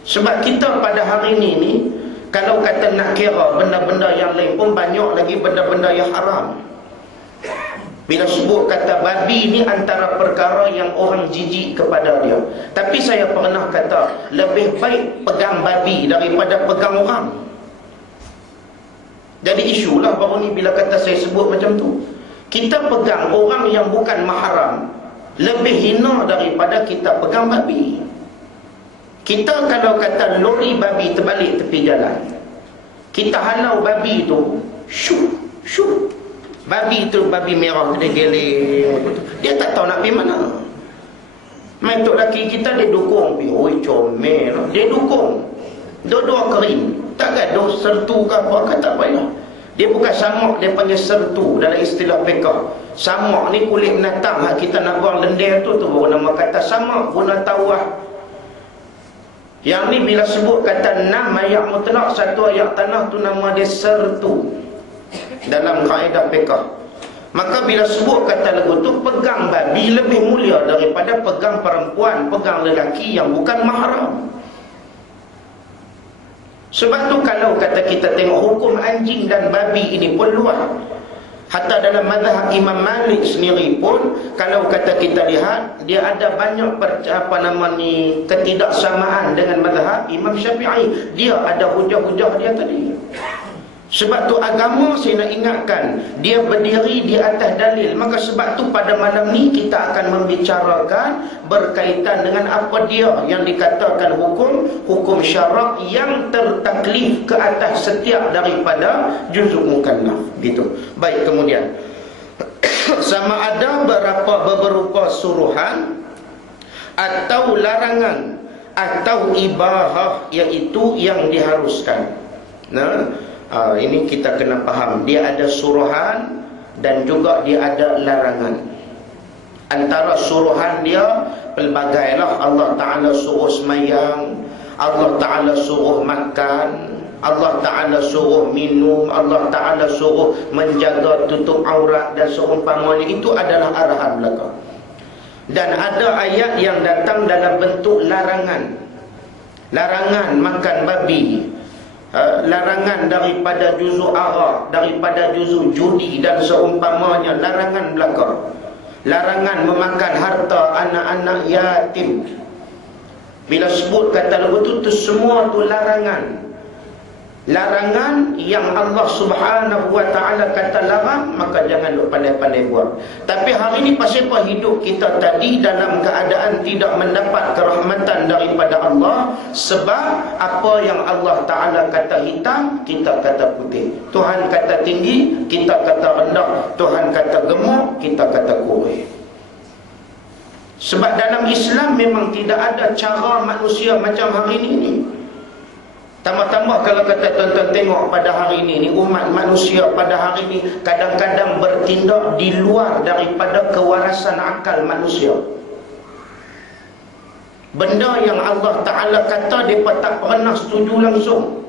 Sebab kita pada hari ni kalau kata nak kira benda-benda yang lain pun banyak lagi benda-benda yang haram. Bila sebut kata babi ni antara perkara yang orang jijik kepada dia. Tapi saya pernah kata lebih baik pegang babi daripada pegang orang. Jadi isulah baru ni bila kata saya sebut macam tu. Kita pegang orang yang bukan mahram lebih hina daripada kita pegang babi. Kita kalau kata lori babi terbalik tepi jalan, kita halau babi tu, syuh, syuh. Babi tu babi merah dia geleng. Dia tak tahu nak pergi mana. Main tok laki kita dia dukung, oi comel, dia dukung. Dua-dua kering. Tak gaduh sertu ke apa ke, tak payah. Dia bukan samak, dia panggil sertu dalam istilah fiqh. Samak ni kulit binatang, hak kita nak buang lendir tu baru nama kata samak, guna tawah. Yang ni bila sebut kata 6 ayat mutlak, 1 ayat tanah tu nama dia sertu dalam kaedah fiqh. Maka bila sebut kata lagu tu, pegang babi lebih mulia daripada pegang perempuan, pegang lelaki yang bukan mahram. Sebab tu kalau kata kita tengok hukum anjing dan babi ini pun luas. Hatta dalam mazhab Imam Malik sendiri pun, kalau kata kita lihat, dia ada banyak ketidaksamaan dengan mazhab Imam Syafi'i. Dia ada hujah-hujah dia tadi. Sebab tu agama saya nak ingatkan, dia berdiri di atas dalil. Maka sebab tu pada malam ni kita akan membicarakan berkaitan dengan apa dia yang dikatakan hukum syarak yang tertaklif ke atas setiap daripada juzuk mukallaf. Gitu. Baik, kemudian sama ada beberapa suruhan atau larangan atau ibahah, iaitu yang diharuskan. Nah, ini kita kena faham, dia ada suruhan dan juga dia ada larangan. Antara suruhan dia pelbagailah. Allah Ta'ala suruh semayang, Allah Ta'ala suruh makan, Allah Ta'ala suruh minum, Allah Ta'ala suruh menjaga tutup aurat dan seumpamanya. Itu adalah arahan belaka. Dan ada ayat yang datang dalam bentuk larangan. Larangan makan babi, larangan daripada juzuk arak, daripada juzuk judi dan seumpamanya. Larangan belaka. Larangan memakan harta anak-anak yatim. Bila sebut kata lagu tu semua tu larangan. Larangan yang Allah Subhanahu wa ta'ala kata larang, maka jangan duk pandai-pandai buat. Tapi hari ni pasal apa hidup kita tadi dalam keadaan tidak mendapat kerahmatan daripada Allah, sebab apa yang Allah Ta'ala kata hitam, kita kata putih. Tuhan kata tinggi, kita kata rendah. Tuhan kata gemuk, kita kata kurus. Sebab dalam Islam memang tidak ada cara manusia macam hari ini. Tambah-tambah kalau kata tuan-tuan tengok pada hari ini, umat manusia pada hari ini kadang-kadang bertindak di luar daripada kewarasan akal manusia. Benda yang Allah Ta'ala kata, mereka tak pernah setuju langsung.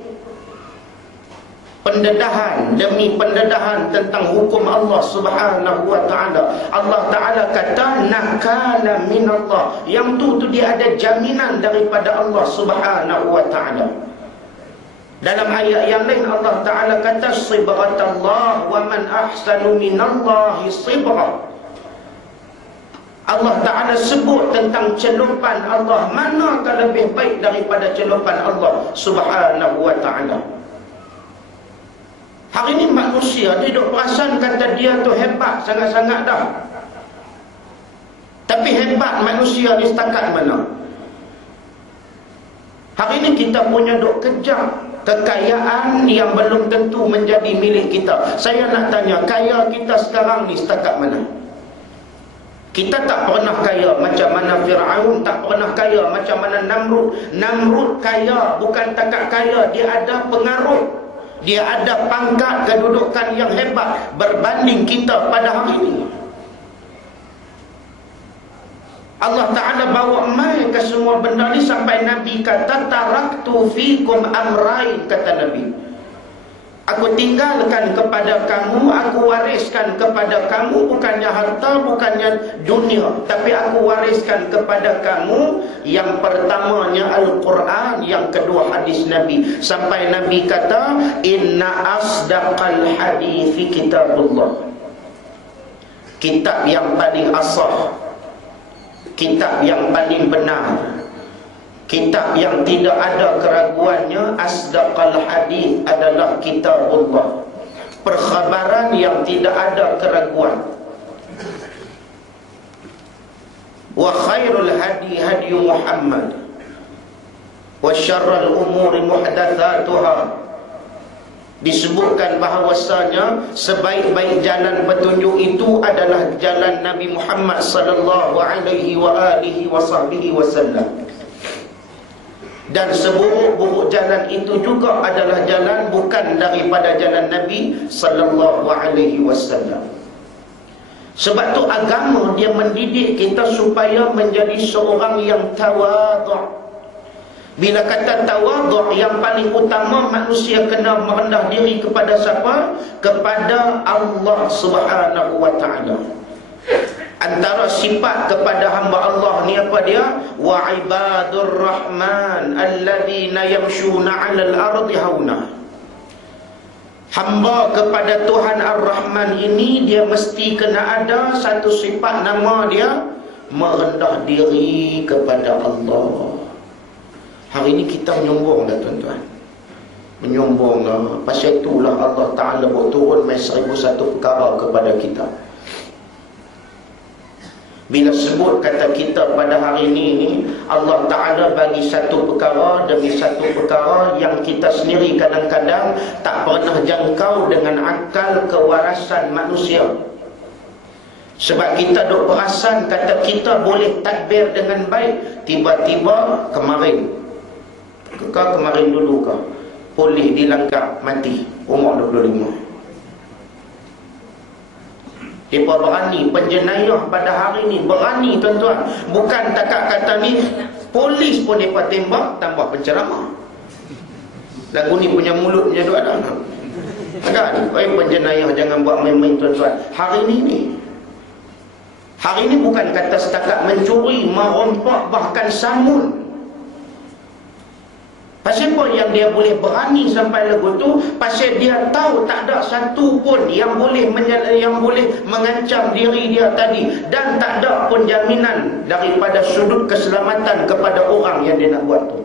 Pendedahan demi pendedahan tentang hukum Allah Subhanahu wa ta'ala. Allah Ta'ala kata nakala minallah. Yang tu dia ada jaminan daripada Allah Subhanahu wa ta'ala. Dalam ayat yang lain Allah Ta'ala kata sibratallah wa man ahsanu minallahi sibra. Allah Ta'ala sebut tentang celupan Allah. Manakah lebih baik daripada celupan Allah Subhanahu wa ta'ala? Hari ini manusia dia duk perasan kata dia tu hebat sangat-sangat dah. Tapi hebat manusia ni setakat mana? Hari ini kita punya duk kejar kekayaan yang belum tentu menjadi milik kita. Saya nak tanya, kaya kita sekarang ni setakat mana? Kita tak pernah kaya macam mana Fir'aun, tak pernah kaya macam mana Namrud. Namrud kaya, bukan takat kaya, dia ada pengaruh, dia ada pangkat kedudukan yang hebat berbanding kita pada hari ini. Allah Ta'ala bawa mai ke semua benda ni sampai Nabi kata taraktu fikum amrain, kata Nabi, aku tinggalkan kepada kamu, aku wariskan kepada kamu, bukannya harta, bukannya dunia, tapi aku wariskan kepada kamu. Yang pertamanya Al-Quran, yang kedua hadis Nabi. Sampai Nabi kata, inna asdaqal hadithi kitabullah. Kitab yang paling asah, kitab yang paling benar, kitab yang tidak ada keraguannya, asdaqal hadith adalah kitabullah. Perkhabaran yang tidak ada keraguan. Wa khairul hadi hadi Muhammad wa syarrul umuri muhdatsatuha. Disebutkan bahawasanya sebaik-baik jalan petunjuk itu adalah jalan Nabi Muhammad sallallahu alaihi wa alihi wasallam. Dan seburuk-buruk jalan itu juga adalah jalan bukan daripada jalan Nabi sallallahu alaihi wasallam. Sebab tu agama dia mendidik kita supaya menjadi seorang yang tawadhu'. Bila kata tawadhu', yang paling utama manusia kena merendah diri kepada siapa? Kepada Allah Subhanahu wa taala. Antara sifat kepada hamba Allah ni apa dia? Wa ibadur rahman alladzina yamshuna 'alal ardi hauna. Hamba kepada Tuhan Ar-Rahman ini dia mesti kena ada satu sifat, nama dia merendah diri kepada Allah. Hari ini kita menyombong dah tuan-tuan. Menyombong dah. Pasal itulah Allah Ta'ala buat turun mai 1001 perkara kepada kita. Bila sebut kata kita pada hari ini, Allah Ta'ala bagi satu perkara demi satu perkara yang kita sendiri kadang-kadang tak pernah jangkau dengan akal kewarasan manusia. Sebab kita duk perasan kata kita boleh takbir dengan baik, tiba-tiba kemarin dulu ke polis dilanggar mati umur 25. Mereka berani penjenayah pada hari ni, berani tuan-tuan. Bukan takat kata ni, polis pun mereka tembak, tambah penceramah. Lagu ni punya mulut punya dua ada. Kan? Penjenayah jangan buat main-main tuan-tuan. Hari ni bukan kata setakat mencuri, merompak, bahkan samun. Pasal apa yang dia boleh berani sampai lagu tu? Pasal dia tahu tak ada satu pun yang boleh mengancam diri dia tadi, dan tak ada pun jaminan daripada sudut keselamatan kepada orang yang dia nak buat tu.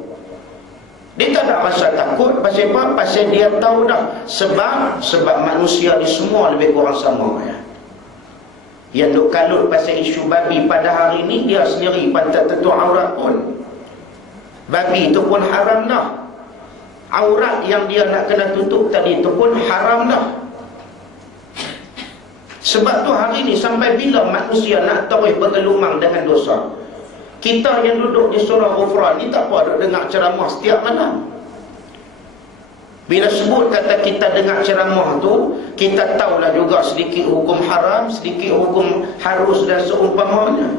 Dia tak ada rasa takut. Pasal apa? Pasal dia tahu dah sebab manusia ni semua lebih kurang sama ya. Yang duk kalut pasal isu babi pada hari ni, dia sendiri pun tak tentu aurat pun. Babi itu pun haram dah. Aurat yang dia nak kena tutup tadi itu pun haram dah. Sebab tu hari ni sampai bila manusia nak terus bergelumang dengan dosa? Kita yang duduk di surah Ghufran ni tak apa duk dengar ceramah setiap malam. Bila sebut kata kita dengar ceramah tu, kita tahulah juga sedikit hukum haram, sedikit hukum harus dan seumpamanya.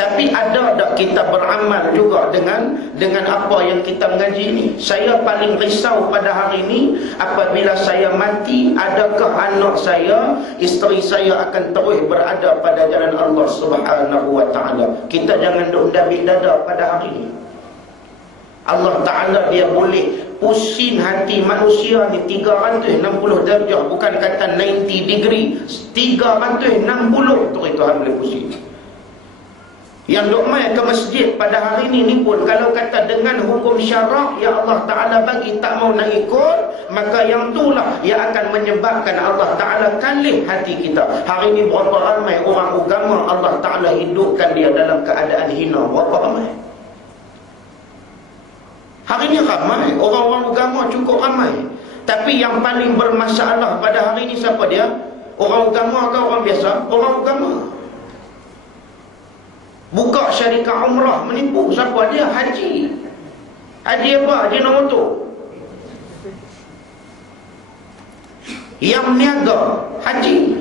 Tapi ada tak kita beramal juga dengan apa yang kita mengaji ni? Saya paling risau pada hari ini apabila saya mati, adakah anak saya, isteri saya akan terus berada pada jalan Allah Subhanahu wa taala? Kita jangan duk dabik dada pada hari ini. Allah Ta'ala dia boleh pusing hati manusia ni 360 darjah, bukan kata 90 degree, 360 tu Tuhan boleh pusing. Yang duk mai ke masjid pada hari ini pun, kalau kata dengan hukum syarak ya Allah Ta'ala bagi tak mau nak ikut, maka yang itulah yang akan menyebabkan Allah Ta'ala kalih hati kita. Hari ini berapa ramai orang agama Allah Ta'ala hidupkan dia dalam keadaan hina? Berapa ramai? Hari ini ramai orang-orang agama, cukup ramai. Tapi yang paling bermasalah pada hari ini siapa dia? Orang agama atau orang biasa? Orang agama. Buka syarikat umrah, menipu siapa dia? Haji. Haji apa? Haji nombor tu. Yang niaga haji,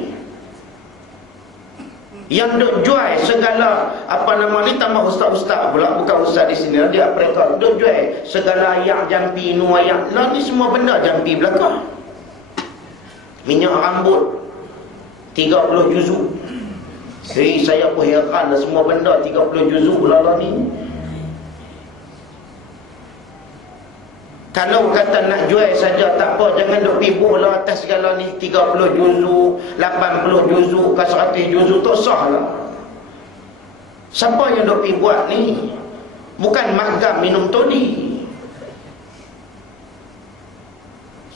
yang duk jual segala apa nama ni, tambah ustaz-ustaz pula, bukan ustaz di sini, dia mereka duk jual segala ayak jampi, nu ayak lah, ni semua benda jampi belakang. Minyak rambut 30 juzuk. Saya pun heran lah, semua benda 30 juzuk lah ni. Kalau kata nak jual saja tak apa, jangan duk pibuh lah atas segala ni 30 juzuk, 80 juzuk, 100 juzuk, tak sah lah. Siapa yang duk pi buat ni? Bukan magam minum todi.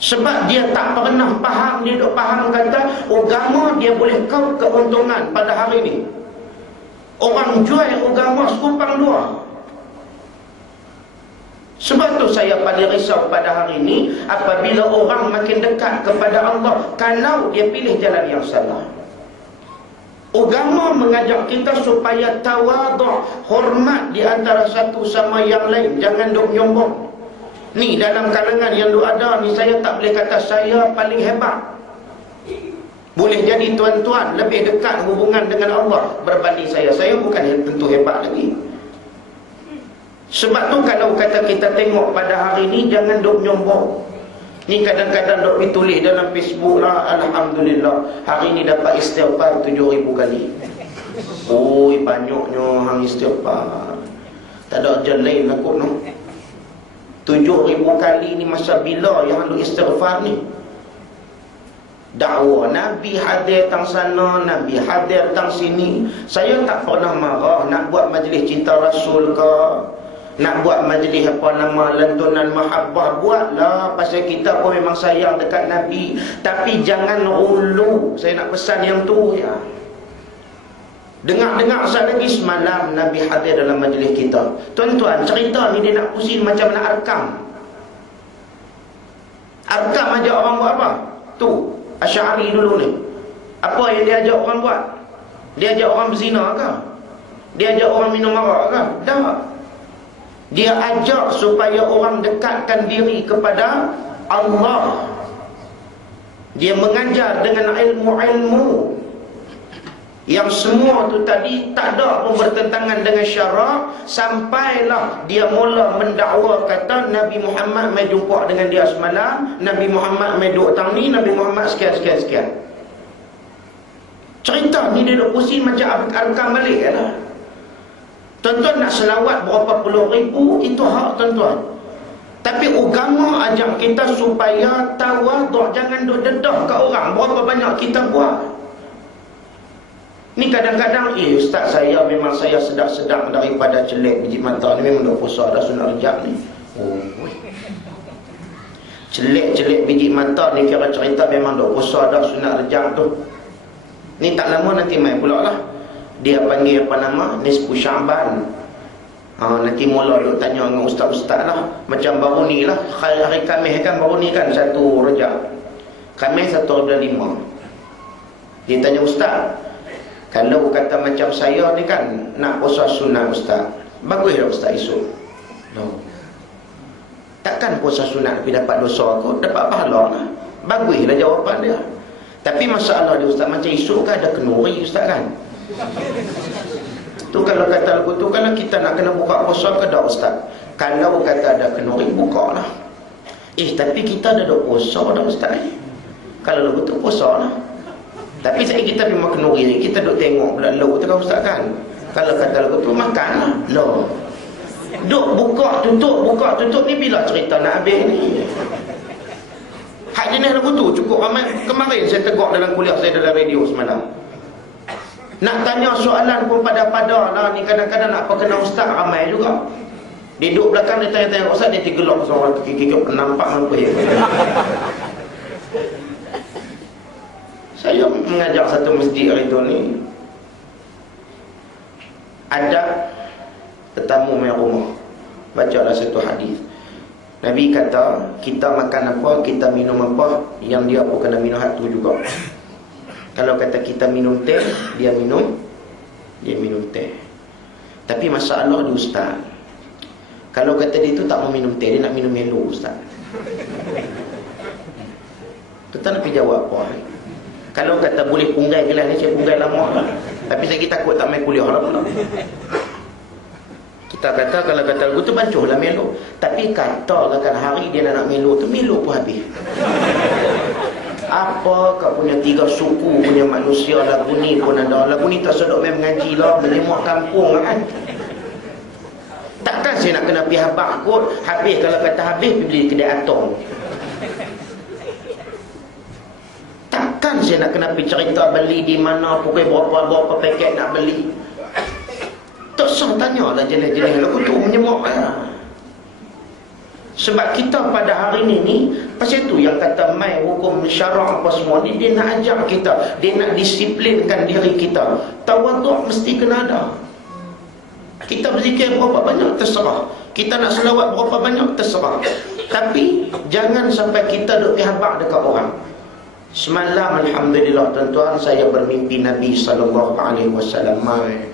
Sebab dia tak pernah faham, dia duk faham kata agama dia boleh kau keuntungan pada hari ni. Orang jual agama sekupang dua. Sebab tu saya paling risau pada hari ini apabila orang makin dekat kepada Allah kalau dia pilih jalan yang salah. Agama mengajak kita supaya tawaduk, hormat di antara satu sama yang lain, jangan duk nyombong. Ni dalam kalangan yang duk ada ni, saya tak boleh kata saya paling hebat. Boleh jadi tuan-tuan lebih dekat hubungan dengan Allah berbanding saya. Saya bukan tentu hebat lagi. Sebab tu kalau kata kita tengok pada hari ni, jangan duk nyombong. Ni kadang-kadang duk ditulis dalam Facebook lah, alhamdulillah hari ni dapat istighfar 7,000 kali. Oi, banyaknya hang istighfar. Tak ada jalan lain aku no. 7,000 kali ni masa bila yang duk istighfar ni? Dakwah Nabi hadir tang sana, Nabi hadir tang sini. Saya tak pernah marah nak buat majlis cinta Rasul ke, nak buat majlis apa nama lantunan mahabbah, buatlah, pasal kita pun memang sayang dekat Nabi. Tapi jangan ulu. Saya nak pesan yang tu ya. Dengar-dengar sekali lagi semalam Nabi hadir dalam majlis kita. Tuan-tuan, cerita ni dia nak pusing macam nak arkam. Arkam ajak orang buat apa? Tu, Asy'ari dulu ni. Apa yang dia ajak orang buat? Dia ajak orang berzina ke? Dia ajak orang minum arak ke? Tak. Dia ajak supaya orang dekatkan diri kepada Allah. Dia mengajar dengan ilmu-ilmu yang semua tu tadi tak ada pun bertentangan dengan syarak. Sampailah dia mula mendakwa kata Nabi Muhammad mai jumpa dengan dia semalam, Nabi Muhammad mai duduk tang ni, Nabi Muhammad sekian. Cerita ni dia duk pusing macam arkam balik lah. Tuan-tuan nak selawat berapa puluh ribu, itu hak tuan-tuan. Tapi agama ajak kita supaya tawaduk, jangan duk dedah ke orang. Berapa banyak kita buat. Ni kadang-kadang, ustaz saya memang saya sedap-sedap daripada celek biji mata ni, memang duk puasa dah sunat rejab ni. Celek-celek biji mata ni kira cerita memang duk puasa dah sunat rejab tu. Ni tak lama nanti main pula lah. Dia panggil apa nama, Nisfu Sya'ban. Nanti mula duk tanya dengan ustaz-ustaz lah. Macam baru ni lah, hari Khamis kan, baru ni kan 1 Rejab. Khamis 1/5. Dia tanya ustaz, kalau kata macam saya ni kan nak puasa sunat ustaz, bagus tak ustaz esok? No. Takkan puasa sunat tapi dapat dosa aku, dapat pahala lah. Baguslah jawapan dia. Tapi masalah dia ustaz, macam esok kan ada kenuri ustaz kan? Tu kalau kata lagu tu, kalau kita nak kena buka puasa ke tak ustaz? Kalau kata ada kenuri, buka lah. Tapi kita dah duk puasa dah ustaz. Kalau lagu tu puasa lah. Tapi saya kita memang kenuri, kita duk tengok pula lagu tu kan ustaz kan? Kalau kata lagu tu, makan lah. Loh, duk buka tutup ni bila cerita nak habis ni? Hak jenis lagu tu cukup ramai. Kemarin saya tegur dalam kuliah saya dalam radio semalam. Nak tanya soalan pun pada-pada lah ni, kadang-kadang nak perkenal ustaz ramai juga. Dia duduk belakang, dia tanya-tanya ustaz, dia tergelak seorang kikik nampak apa ya. Saya mengajar satu masjid hari tu ni, ada tetamu main rumah, bacalah satu hadis. Nabi kata, kita makan apa, kita minum apa, yang dia pun kena minum hak tu juga. Kalau kata kita minum teh, dia minum teh. Tapi masalah dia ustaz, kalau kata dia tu tak mau minum teh, dia nak minum Milo ustaz. Kita nak pergi jawab apa? Kalau kata boleh punggai gelas ni, saya punggai lama lah. Tapi saya takut tak main kuliah lah pula. Kita kata kalau kata lagu tu bancuh lah Milo. Tapi kata kan hari dia nak Milo tu, Milo pun habis. Apa kau punya 3 suku punya manusia lagu ni pun ada. Lagu ni tak sedap main mengaji lah, menyemuk kampung kan. Takkan saya nak kena pergi habak kot. Habis kalau kata habis, pergi beli kedai atong. Takkan saya nak kena pergi cerita beli di mana, pukul berapa paket nak beli. Tak usah tanya lah jenis-jenis lagu tu menyemuk lah. Sebab kita pada hari ni pasal tu yang kata mai hukum syarak apa semua ni, dia nak ajar kita, dia nak disiplinkan diri kita. Tawaduk mesti kena ada. Kita berzikir berapa banyak terserah, kita nak selawat berapa banyak terserah. Tapi jangan sampai kita duk habaq dekat orang. Semalam alhamdulillah tuan-tuan, saya bermimpi Nabi sallallahu alaihi wasallam mai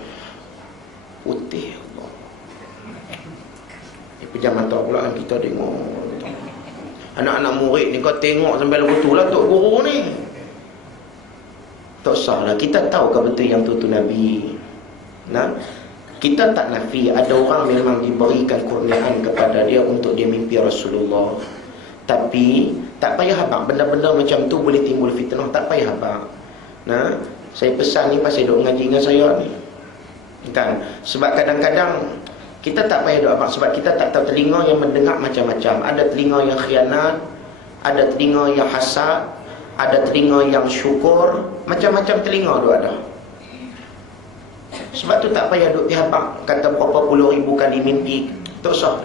putih. Pejam mata pula kita tengok. Anak-anak murid ni kau tengok sampai lagu tu lah tok guru ni. Tak usahlah, kita tahu ke betul yang tu Nabi. Nah, kita tak nafi ada orang memang diberikan kurniaan kepada dia untuk dia mimpi Rasulullah. Tapi tak payah habaq, benda-benda macam tu boleh timbul fitnah, tak payah habaq. Nah, saya pesan ni pasal duk ngaji dengan saya ni. Kan? Sebab kadang-kadang kita tak payah doa sebab kita tak tahu telinga yang mendengar macam-macam. Ada telinga yang khianat, ada telinga yang hasad, ada telinga yang syukur, macam-macam telinga tu ada. Sebab tu tak payah duk dihabaq kata berapa puluh ribu kali mimpi, tak usah.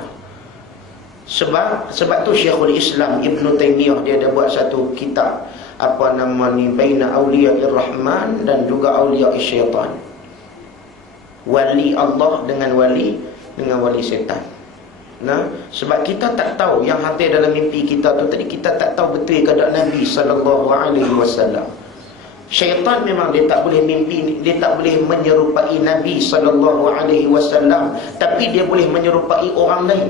Sebab tu Syekhul Islam Ibn Taymiyah dia ada buat satu kitab apa nama ni, Baina Awliya'ir Rahman dan juga Awliya'ir Syaitan. Wali Allah dengan wali setan. Nah, sebab kita tak tahu yang hadir dalam mimpi kita tu tadi, kita tak tahu betul keadaan Nabi sallallahu alaihi wasallam. Syaitan memang dia tak boleh mimpi, dia tak boleh menyerupai Nabi sallallahu alaihi wasallam, tapi dia boleh menyerupai orang lain.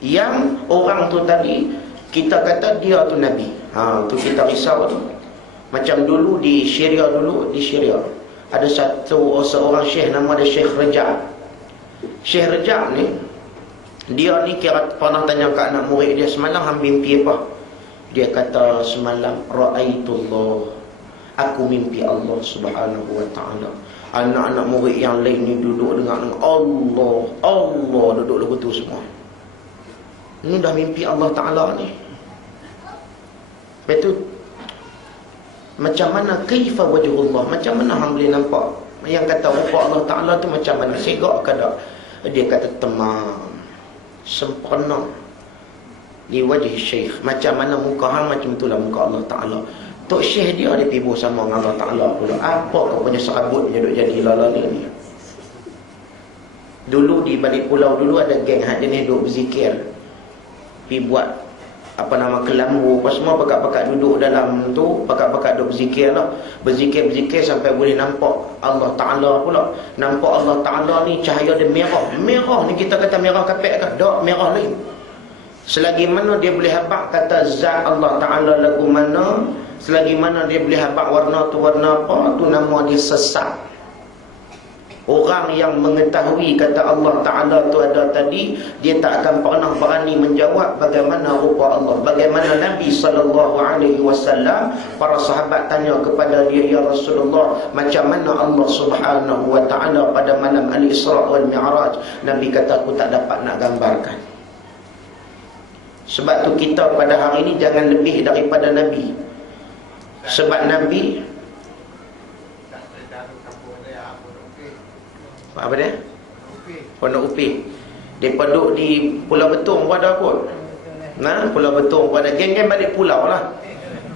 Yang orang tu tadi kita kata dia tu Nabi. Tu kita risau tu. Macam dulu di Syria ada seorang syekh nama dia Syekh Rajab. Syekh Rajab ni, dia ni kira pernah tanya ke anak murid dia, semalam hang mimpi apa? Dia kata, semalam ra'aitullah, aku mimpi Allah subhanahu wa ta'ala. Anak-anak murid yang lain ni duduk dengan Allah duduk lagu tu semua. Ni dah mimpi Allah Ta'ala ni. Lepas tu, macam mana kaifa wajhullah, macam mana hang boleh nampak yang kata rupa Allah Ta'ala tu macam mana, segak ke tak? Dia kata tamam, sempurna di wajah syekh. Macam mana muka hang, macam itulah muka Allah Ta'ala. Tok syekh dia tiba sama dengan Allah Ta'ala pula. Apa kau punya serabutnya duk jadi lala ni? Dulu di balik pulau dulu ada geng hak jenis duk berzikir, pergi buat apa nama kelambu apa semua, pakat-pakat duduk dalam tu, pakat-pakat duduk berzikir lah, berzikir sampai boleh nampak Allah Ta'ala pula. Nampak Allah Ta'ala ni cahaya dia merah ni, kita kata merah kapek kan? Tak, merah lain. Selagi mana dia boleh habaq kata zat Allah Ta'ala lagu mana, selagi mana dia boleh habaq warna tu warna apa, tu nama dia sesat. Orang yang mengetahui kata Allah Ta'ala tu ada tadi, dia tak akan pernah berani menjawab bagaimana rupa Allah. Bagaimana Nabi SAW, para sahabat tanya kepada dia, ya Rasulullah, macam mana Allah Subhanahu Wa Ta'ala pada malam Al-Isra' wal Mi'raj? Nabi kata, aku tak dapat nak gambarkan. Sebab tu kita pada hari ini jangan lebih daripada Nabi. Sebab Nabi, apa dia? Pondok Upi. Dia duduk di Pulau Betung pun ada kot. Nah, Pulau Betung pun ada. Geng-geng balik pulau lah.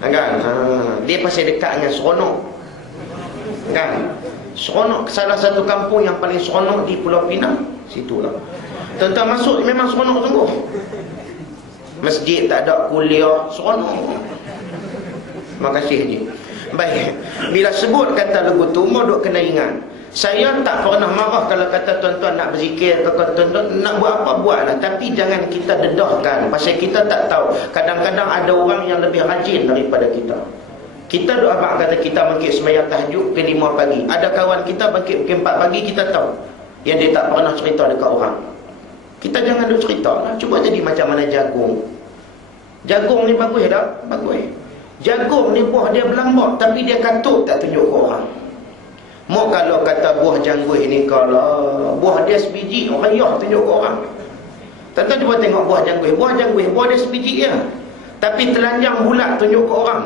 Kan? Dia pasal dekat dengan Seronok. Kan? Seronok, salah satu kampung yang paling seronok di Pulau Pinang. Situlah. Tuan-tuan masuk memang seronok sungguh. Masjid tak ada, kuliah, seronok. Terima kasih je. Baik. Bila sebut kata lagu tu, mau duk kena ingat. Saya tak pernah marah kalau kata tuan-tuan nak berzikir, kalau tuan-tuan nak buat apa, buatlah. Tapi jangan kita dedahkan. Pasal kita tak tahu. Kadang-kadang ada orang yang lebih rajin daripada kita. Kita doa abang kata kita bangkit sembahyang tahajud ke 5 pagi. Ada kawan kita bangkit ke 4 pagi, kita tahu. Yang dia tak pernah cerita dekat orang. Kita jangan duk cerita lah. Cuba jadi macam mana jagung. Jagung ni bagus tak? Bagus. Jagung ni buah dia berlambak, tapi dia katuk tak tunjuk ke orang. Mau kalau kata buah janggut ni, kalau buah dia sebiji, orang yah tunjuk ke orang. Tuan-tuan cuba tengok buah janggut. Buah dia sebiji je, tapi telanjang bulat tunjuk ke orang.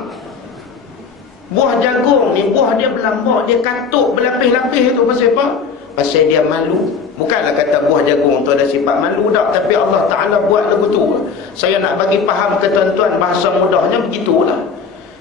Buah jagung ni, buah dia berlambak, dia katuk berlapis-lapis tu. Pasal apa? Pasal dia malu. Bukanlah kata buah jagung tu ada sifat malu tak, tapi Allah Ta'ala buat lagu tu. Saya nak bagi faham ke tuan-tuan, bahasa mudahnya begitulah.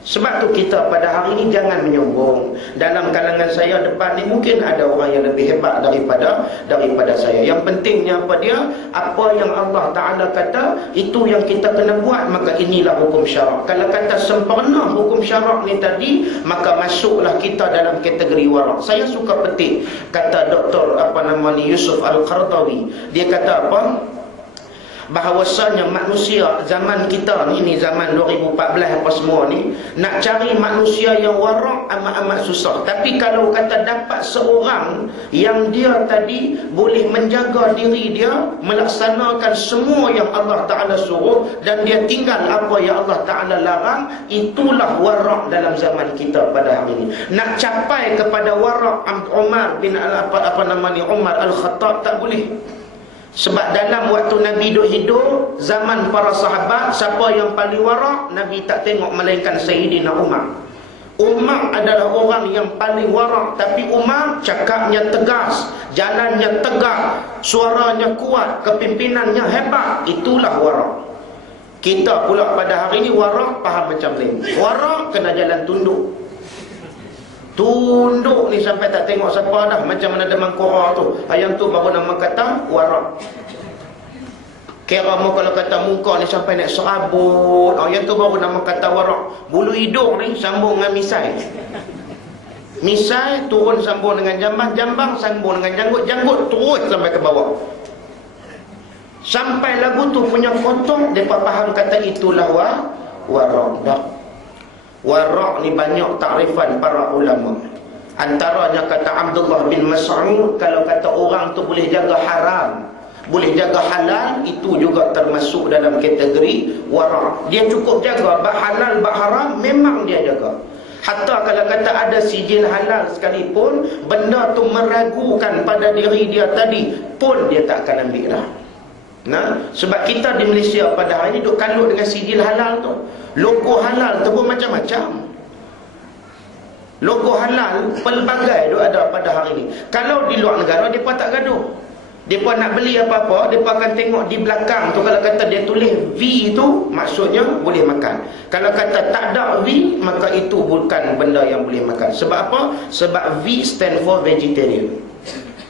Sebab tu kita pada hari ini jangan menyombong. Dalam kalangan saya depan ni mungkin ada orang yang lebih hebat daripada saya. Yang pentingnya apa dia? Apa yang Allah Ta'ala kata, itu yang kita kena buat. Maka inilah hukum syarak. Kalau kata sempurna hukum syarak ni tadi, maka masuklah kita dalam kategori warak. Saya suka petik kata Dr. Yusuf Al-Qardawi. Dia kata apa? Bahawasanya manusia zaman kita ni zaman 2014 apa semua ni, nak cari manusia yang warak amat-amat susah. Tapi kalau kata dapat seorang yang dia tadi boleh menjaga diri dia, melaksanakan semua yang Allah Ta'ala suruh, dan dia tinggal apa yang Allah Ta'ala larang, itulah warak dalam zaman kita pada hari ini. Nak capai kepada warak Umar bin Umar Al-Khattab tak boleh. Sebab dalam waktu Nabi duduk hidup, zaman para sahabat, siapa yang paling warak, Nabi tak tengok melainkan Sayyidina Umar. Umar adalah orang yang paling warak. Tapi Umar cakapnya tegas, jalannya tegak, suaranya kuat, kepimpinannya hebat. Itulah warak. Kita pula pada hari ini warak faham macam lain. Warak kena jalan tunduk. Tunduk ni sampai tak tengok siapa dah. Macam mana Demang Qura tu, yang tu baru nama kata warak. Kira mu kalau kata muka ni sampai nak serabut, yang tu baru nama kata warak. Bulu hidung ni sambung dengan misai, misai turun sambung dengan jambang, jambang sambung dengan janggut, janggut terus sampai ke bawah. Sampai lagu tu punya kotor, mereka faham kata itulah warak. Dah. Warak ni banyak takrifan para ulama. Antaranya kata Abdullah bin Mas'ud, kalau kata orang tu boleh jaga haram, boleh jaga halal, itu juga termasuk dalam kategori warak. Dia cukup jaga bak halal bak haram, memang dia jaga. Hatta kalau kata ada sijil halal sekalipun, benda tu meragukan pada diri dia tadi pun dia tak akan ambil dah. Nah, sebab kita di Malaysia pada hari ini duk kalut dengan sijil halal tu. Logo halal tu pun macam-macam. Logo halal pelbagai duk ada pada hari ini. Kalau di luar negara mereka tak gaduh. Mereka nak beli apa-apa, mereka akan tengok di belakang tu, kalau kata dia tulis V tu, maksudnya boleh makan. Kalau kata tak ada V, maka itu bukan benda yang boleh makan. Sebab apa? Sebab V stand for vegetarian.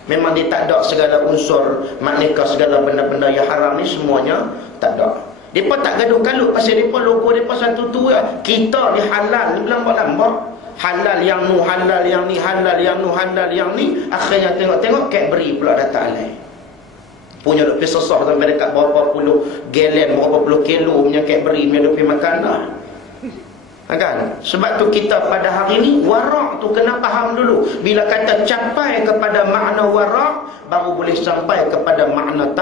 Memang dia tak ada segala unsur, maknanya segala benda-benda yang haram ni semuanya tak ada. Mereka tak gaduh kalut pasal mereka logo mereka satu tu. Kita ni halal ni berlambak-lambak. Halal yang nu, halal yang ni, halal yang nu, halal yang ni. Akhirnya tengok-tengok Cadbury pula datang alai. Punya duk pergi sesah sampai dekat berapa puluh galen, berapa puluh kilo punya Cadbury punya duk pergi makan dah. Kan? Sebab tu kita pada hari ni warak tu kena faham dulu. Bila kata capai kepada makna warak, baru boleh sampai kepada makna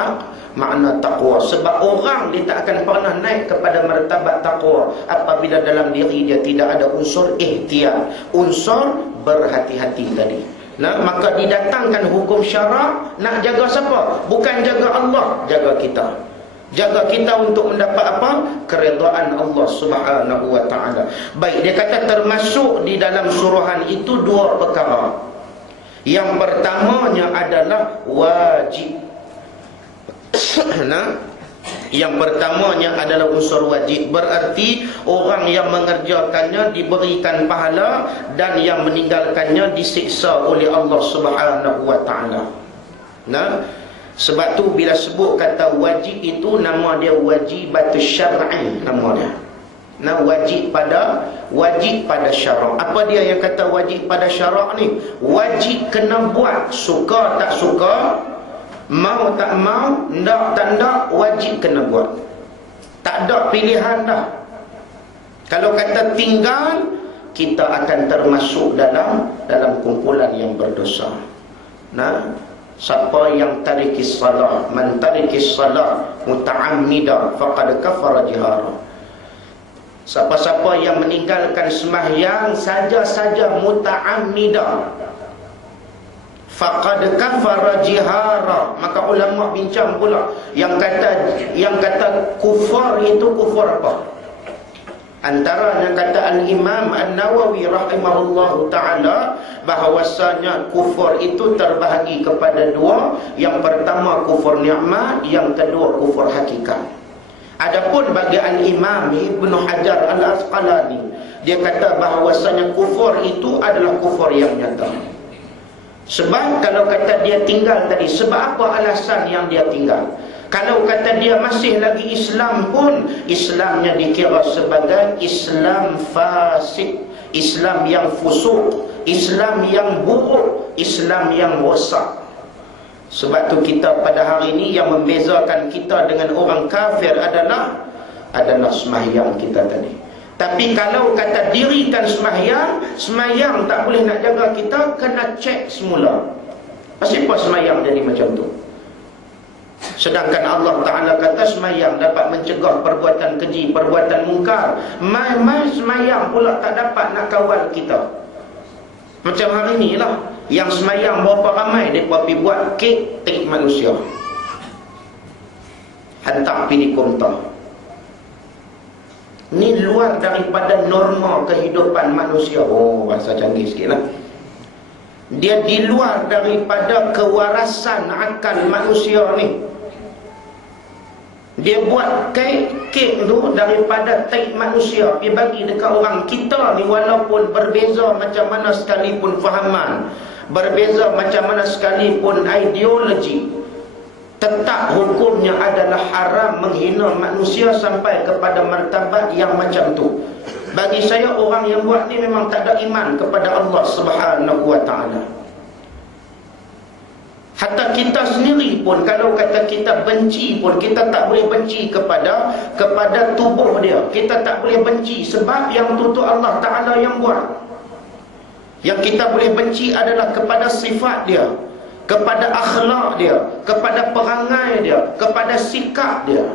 taqwa. Sebab orang dia tak akan pernah naik kepada martabat taqwa apabila dalam diri dia tidak ada unsur ihtiyat, unsur berhati-hati tadi. Nah, maka didatangkan hukum syarak. Nak jaga siapa? Bukan jaga Allah, jaga kita. Jaga kita untuk mendapat apa? Keredaan Allah Subhanahu wa ta'ala. Baik, dia kata termasuk di dalam suruhan itu dua perkara. Yang pertamanya adalah wajib. Nah, yang pertamanya adalah unsur wajib. Berarti orang yang mengerjakannya diberikan pahala, dan yang meninggalkannya disiksa oleh Allah Subhanahu wa ta'ala. Nah, sebab tu bila sebut kata wajib itu, nama dia wajibatus syar'i, nama dia. Nah, wajib pada syarak. Apa dia yang kata wajib pada syarak ni? Wajib kena buat, suka tak suka, mau tak mau, ndak tak ndak, wajib kena buat. Tak ada pilihan dah. Kalau kata tinggal, kita akan termasuk dalam kumpulan yang berdosa. Nah, siapa yang tarikis salah, man tarikis salah muta'ammida faqad kafara jihara. Siapa-siapa yang meninggalkan sembahyang saja-saja muta'ammida faqad kafara jihara. Maka ulama bincang pula yang kata kufur itu kufur apa? Antaranya kata Al-Imam An-Nawawi rahimahullahu ta'ala bahawasanya kufur itu terbahagi kepada dua. Yang pertama kufur ni'mat, yang kedua kufur hakikat. Adapun bagi Al-Imam Ibnu Hajar Al-Asqalani, dia kata bahawasanya kufur itu adalah kufur yang nyata. Sebab kalau kata dia tinggal tadi, sebab apa alasan yang dia tinggal? Kalau kata dia masih lagi Islam pun, Islamnya dikira sebagai Islam fasik, Islam yang fusuk, Islam yang buruk, Islam yang rosak. Sebab tu kita pada hari ini yang membezakan kita dengan orang kafir adalah sembahyang kita tadi. Tapi kalau kata dirikan sembahyang tak boleh nak jaga kita, kena cek semula. Pasal apa sembahyang jadi macam tu? Sedangkan Allah Ta'ala kata sembahyang dapat mencegah perbuatan keji, perbuatan mungkar. Mai sembahyang pula tak dapat nak kawal kita. Macam hari ni lah, yang sembahyang berapa ramai mereka pergi buat kek tik manusia, hantar pergi di kontor. Ni luar daripada norma kehidupan manusia. Oh, bahasa canggih sikit lah. Dia di luar daripada kewarasan akal manusia ni. Dia buat kek tu daripada taik manusia, pergi bagi dekat orang. Kita ni walaupun berbeza macam mana sekalipun fahaman, berbeza macam mana sekalipun ideologi, tetap hukumnya adalah haram menghina manusia sampai kepada martabat yang macam tu. Bagi saya orang yang buat ni memang tak ada iman kepada Allah Subhanahu wa ta'ala. Hatta kita sendiri pun kalau kata kita benci pun, kita tak boleh benci kepada tubuh dia. Kita tak boleh benci sebab yang tu Allah Ta'ala yang buat. Yang kita boleh benci adalah kepada sifat dia, kepada akhlak dia, kepada perangai dia, kepada sikap dia.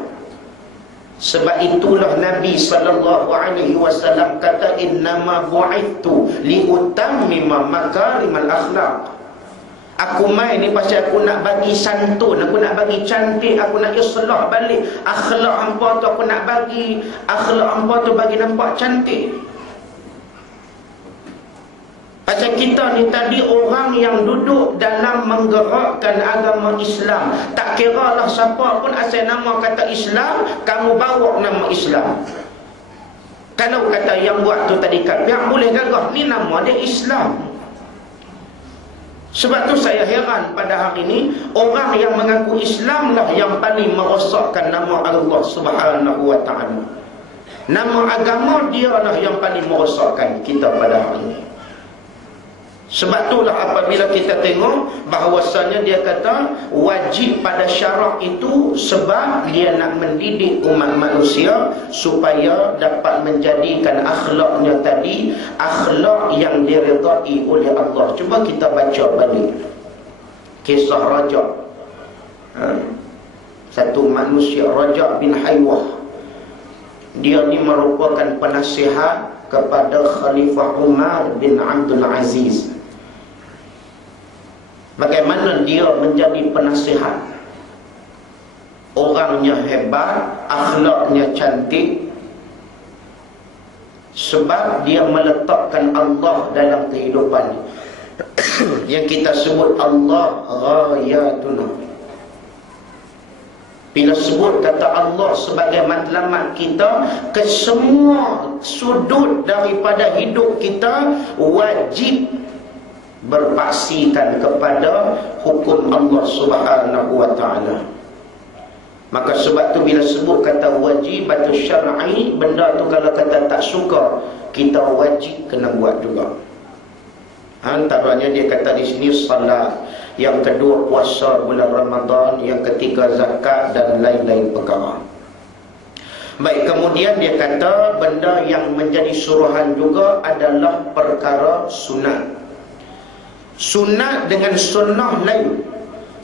Sebab itulah Nabi SAW kata innama bu'ithu liutammima makarimal akhlaq. Aku main ni pasal aku nak bagi santun, aku nak bagi cantik, aku nak islah balik akhlak hangpa tu, aku nak bagi akhlak hangpa tu bagi nampak cantik. Pasal kita ni tadi orang yang duduk dalam menggerakkan agama Islam. Tak kira lah siapa pun asal nama kata Islam, kamu bawa nama Islam. Kalau kata yang buat tu tadi kat pihak boleh gagah, ni nama dia Islam. Sebab tu saya heran pada hari ini, orang yang mengaku Islam lah yang paling merosakkan nama Allah Subhanahu wa ta'ala. Nama agama dia lah yang paling merosakkan kita pada hari ini. Sebab itulah apabila kita tengok bahawasanya dia kata wajib pada syarak itu sebab dia nak mendidik umat manusia supaya dapat menjadikan akhlaknya tadi akhlak yang diridai oleh Allah. Cuba kita baca balik kisah Raja, satu manusia, Raja bin Haywah. Dia ni merupakan penasihat kepada Khalifah Umar bin Abdul Aziz. Bagaimana dia menjadi penasihat. Orangnya hebat, akhlaknya cantik, sebab dia meletakkan Allah dalam kehidupan. Yang kita sebut Allah ghayatuna. Bila sebut kata Allah sebagai matlamat kita, ke semua sudut daripada hidup kita wajib berpaksikan kepada hukum Allah Subhanahu wa ta'ala. Maka sebab tu bila sebut kata wajibatul syar'i, benda tu kalau kata tak suka, kita wajib kena buat juga. Antaranya dia kata di sini salat, yang kedua puasa bulan Ramadan, yang ketiga zakat dan lain-lain perkara. Baik, kemudian dia kata benda yang menjadi suruhan juga adalah perkara sunat. Sunat dengan sunnah lain.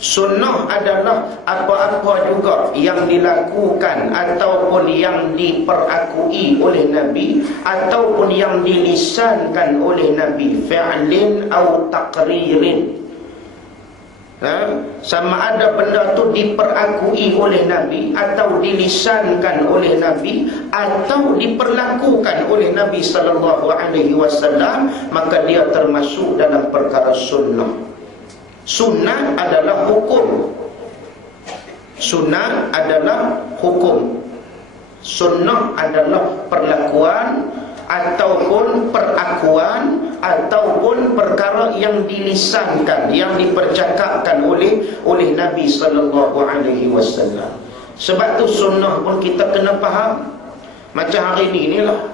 Sunnah adalah apa-apa juga yang dilakukan ataupun yang diperakui oleh Nabi ataupun yang dilisankan oleh Nabi, fi'lin atau taqririn. Sama ada benda tu diperakui oleh Nabi atau dilisankan oleh Nabi atau diperlakukan oleh Nabi sallallahu alaihi wasallam, maka dia termasuk dalam perkara sunnah. Sunnah adalah hukum. Sunnah adalah hukum. Sunnah adalah perlakuan ataupun perakuan ataupun perkara yang dilisankan, yang dipercakapkan oleh Nabi sallallahu alaihi wasallam. Sebab tu sunnah pun kita kena faham. Macam hari ni lah,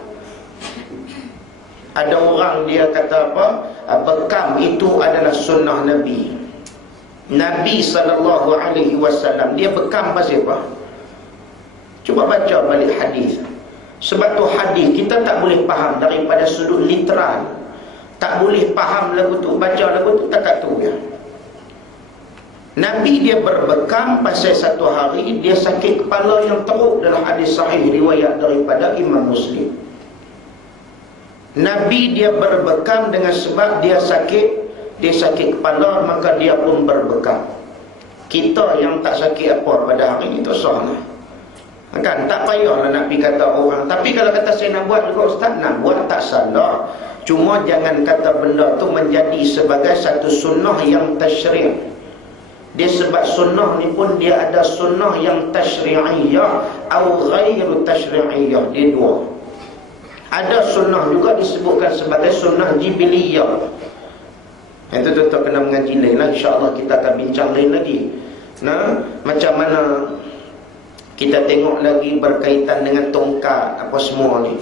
ada orang dia kata apa? Bekam itu adalah sunnah Nabi. Nabi sallallahu alaihi wasallam dia bekam pasal apa? Cuba baca balik hadis. Sebab tu hadis kita tak boleh faham daripada sudut literal. Tak boleh faham lagu tu, baca lagu tu tak tu ya. Nabi dia berbekam pasal satu hari dia sakit kepala yang teruk, dalam hadis sahih riwayat daripada Imam Muslim. Nabi dia berbekam dengan sebab dia sakit kepala, maka dia pun berbekam. Kita yang tak sakit apa pada hari ni tak sah lah. Kan tak payahlah nak pergi kata orang. Tapi kalau kata saya nak buat juga ustaz, nak buat tak salah. Cuma jangan kata benda tu menjadi sebagai satu sunnah yang tasyri'. Dia sebab sunnah ni pun dia ada sunnah yang tasyri'iyah atau ghairu tasyri'iyah. Dia dua. Ada sunnah juga disebutkan sebagai sunnah jibiliyah. Itu tuan-tuan kena mengaji lain lah. InsyaAllah kita akan bincang lain lagi. Nah, macam mana kita tengok lagi berkaitan dengan tongkat apa semua ni.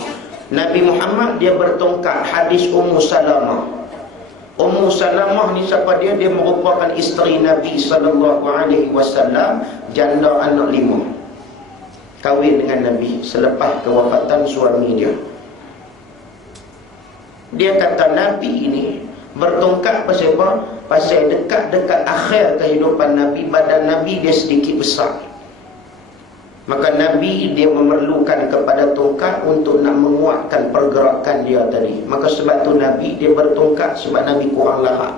Nabi Muhammad dia bertongkat. Hadis Ummu Salamah. Ummu Salamah ni siapa dia? Dia merupakan isteri Nabi sallallahu alaihi wasallam, janda anak 5. Kahwin dengan Nabi selepas kewafatan suami dia. Dia kata Nabi ini bertongkat pasal apa? Pasal dekat-dekat akhir kehidupan Nabi, badan Nabi dia sedikit besar. Maka Nabi dia memerlukan kepada tongkat untuk nak menguatkan pergerakan dia tadi. Maka sebab tu Nabi dia bertongkat, sebab Nabi kurang lahat.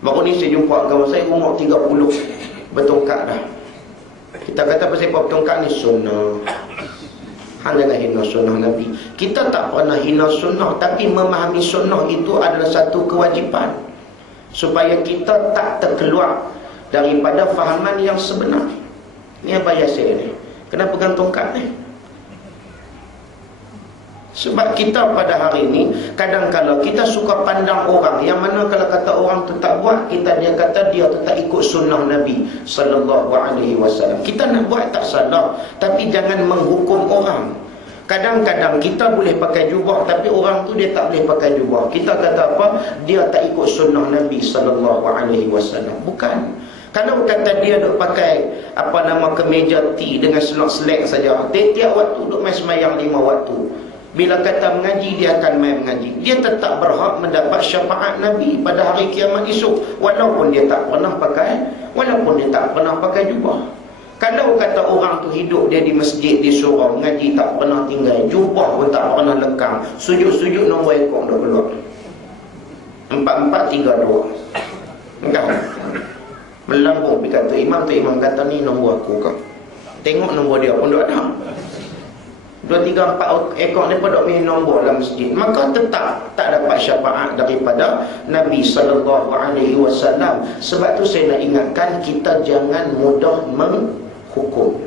Baru ni saya jumpa kawan saya umur 30 bertongkat dah. Kita kata pasal apa bertongkat ni? Sunnah. Hang jangan hina sunnah Nabi. Kita tak pernah hina sunnah, tapi memahami sunnah itu adalah satu kewajipan supaya kita tak terkeluar daripada fahaman yang sebenar. Ni apa Yasir ni? Kena pegang tongkat ni. Sebab kita pada hari ni kadang-kadang kita suka pandang orang yang mana kalau kata orang tu tak buat, dia kata dia tu tak ikut sunnah Nabi sallallahu alaihi wasallam. Kita nak buat tak salah, tapi jangan menghukum orang. Kadang-kadang kita boleh pakai jubah, tapi orang tu dia tak boleh pakai jubah. Kita kata apa? Dia tak ikut sunnah Nabi sallallahu alaihi wasallam. Bukan. Kalau kata dia duk pakai kemeja T dengan selek saja, tiap waktu duk main semayang 5 waktu. Bila kata mengaji, dia akan main mengaji. Dia tetap berhak mendapat syafaat Nabi pada hari kiamat esok, walaupun dia tak pernah pakai jubah. Kalau kata orang tu hidup dia di masjid, di surau, mengaji tak pernah tinggal, jubah pun tak pernah lekang, sujud-sujud nombor ekor dah keluar 4-4-3-2 enggak melambung. Pergi kata imam tu, imam kata ni nombor aku kau. Tengok nombor dia pun tak ada. 2-3-4 ekor ni pun tak punya nombor dalam masjid. Maka tetap tak dapat syafaat daripada Nabi sallallahu alaihi wasallam. Sebab tu saya nak ingatkan, kita jangan mudah menghukum.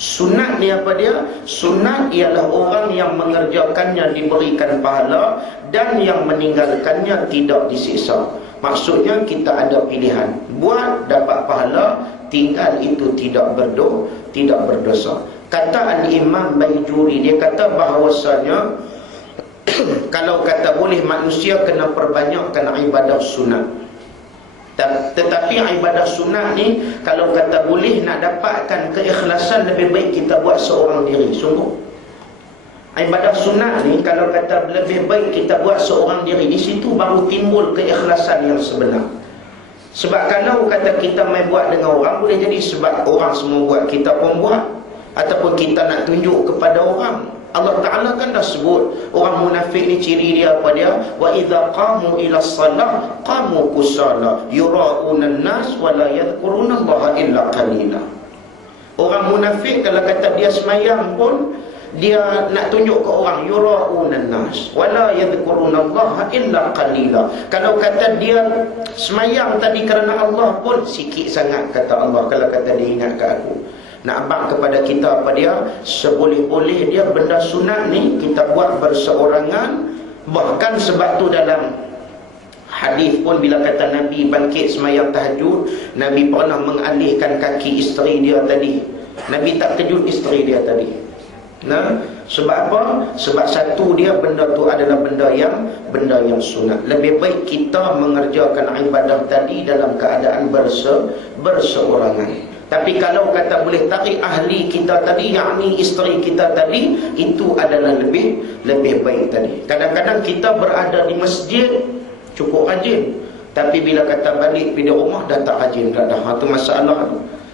Sunat ni apa dia? Sunat ialah orang yang mengerjakannya diberikan pahala, dan yang meninggalkannya tidak disiksa. Maksudnya kita ada pilihan, buat dapat pahala, tinggal itu tidak berdosa. Kata Al-Imam Baijuri, dia kata bahawasanya kalau kata boleh, manusia kena perbanyakkan ibadah sunat. Tetapi ibadah sunat ni, kalau kata boleh nak dapatkan keikhlasan, lebih baik kita buat seorang diri. Sungguh ibadah sunat ni, kalau kata lebih baik kita buat seorang diri, di situ baru timbul keikhlasan yang sebenar. Sebab kalau kata kita main buat dengan orang, boleh jadi sebab orang semua buat, kita pun buat, ataupun kita nak tunjuk kepada orang. Allah Ta'ala kan dah sebut orang munafik ni, ciri dia apa dia? Wa idza qamu ila shalah qamu kusala yura'una an-nas wa la yadhkuruna Allah illa qalila. Orang munafik kalau kata dia semayang pun, dia nak tunjuk ke orang, yura'una an-nas wa la yadhkuruna Allah illa qalila. Kalau kata dia semayang tadi kerana Allah pun, sikit sangat kata Allah. Kalau kata dia ingat ke aku, nak abang kepada kita apa dia? Seboleh-boleh dia benda sunat ni kita buat berseorangan. Bahkan sebab tu dalam hadis pun bila kata Nabi bangkit semayang tahajud, Nabi pernah mengalihkan kaki isteri dia tadi. Nabi tak kejut isteri dia tadi. Nah, sebab apa? Sebab satu dia benda tu adalah benda yang sunat. Lebih baik kita mengerjakan ibadah tadi dalam keadaan berseorangan. Tapi kalau kata boleh tarik ahli kita tadi, yakni isteri kita tadi, itu adalah lebih baik tadi. Kadang-kadang kita berada di masjid cukup rajin, tapi bila kata balik pergi rumah dah tak rajin dah. Itu masalah.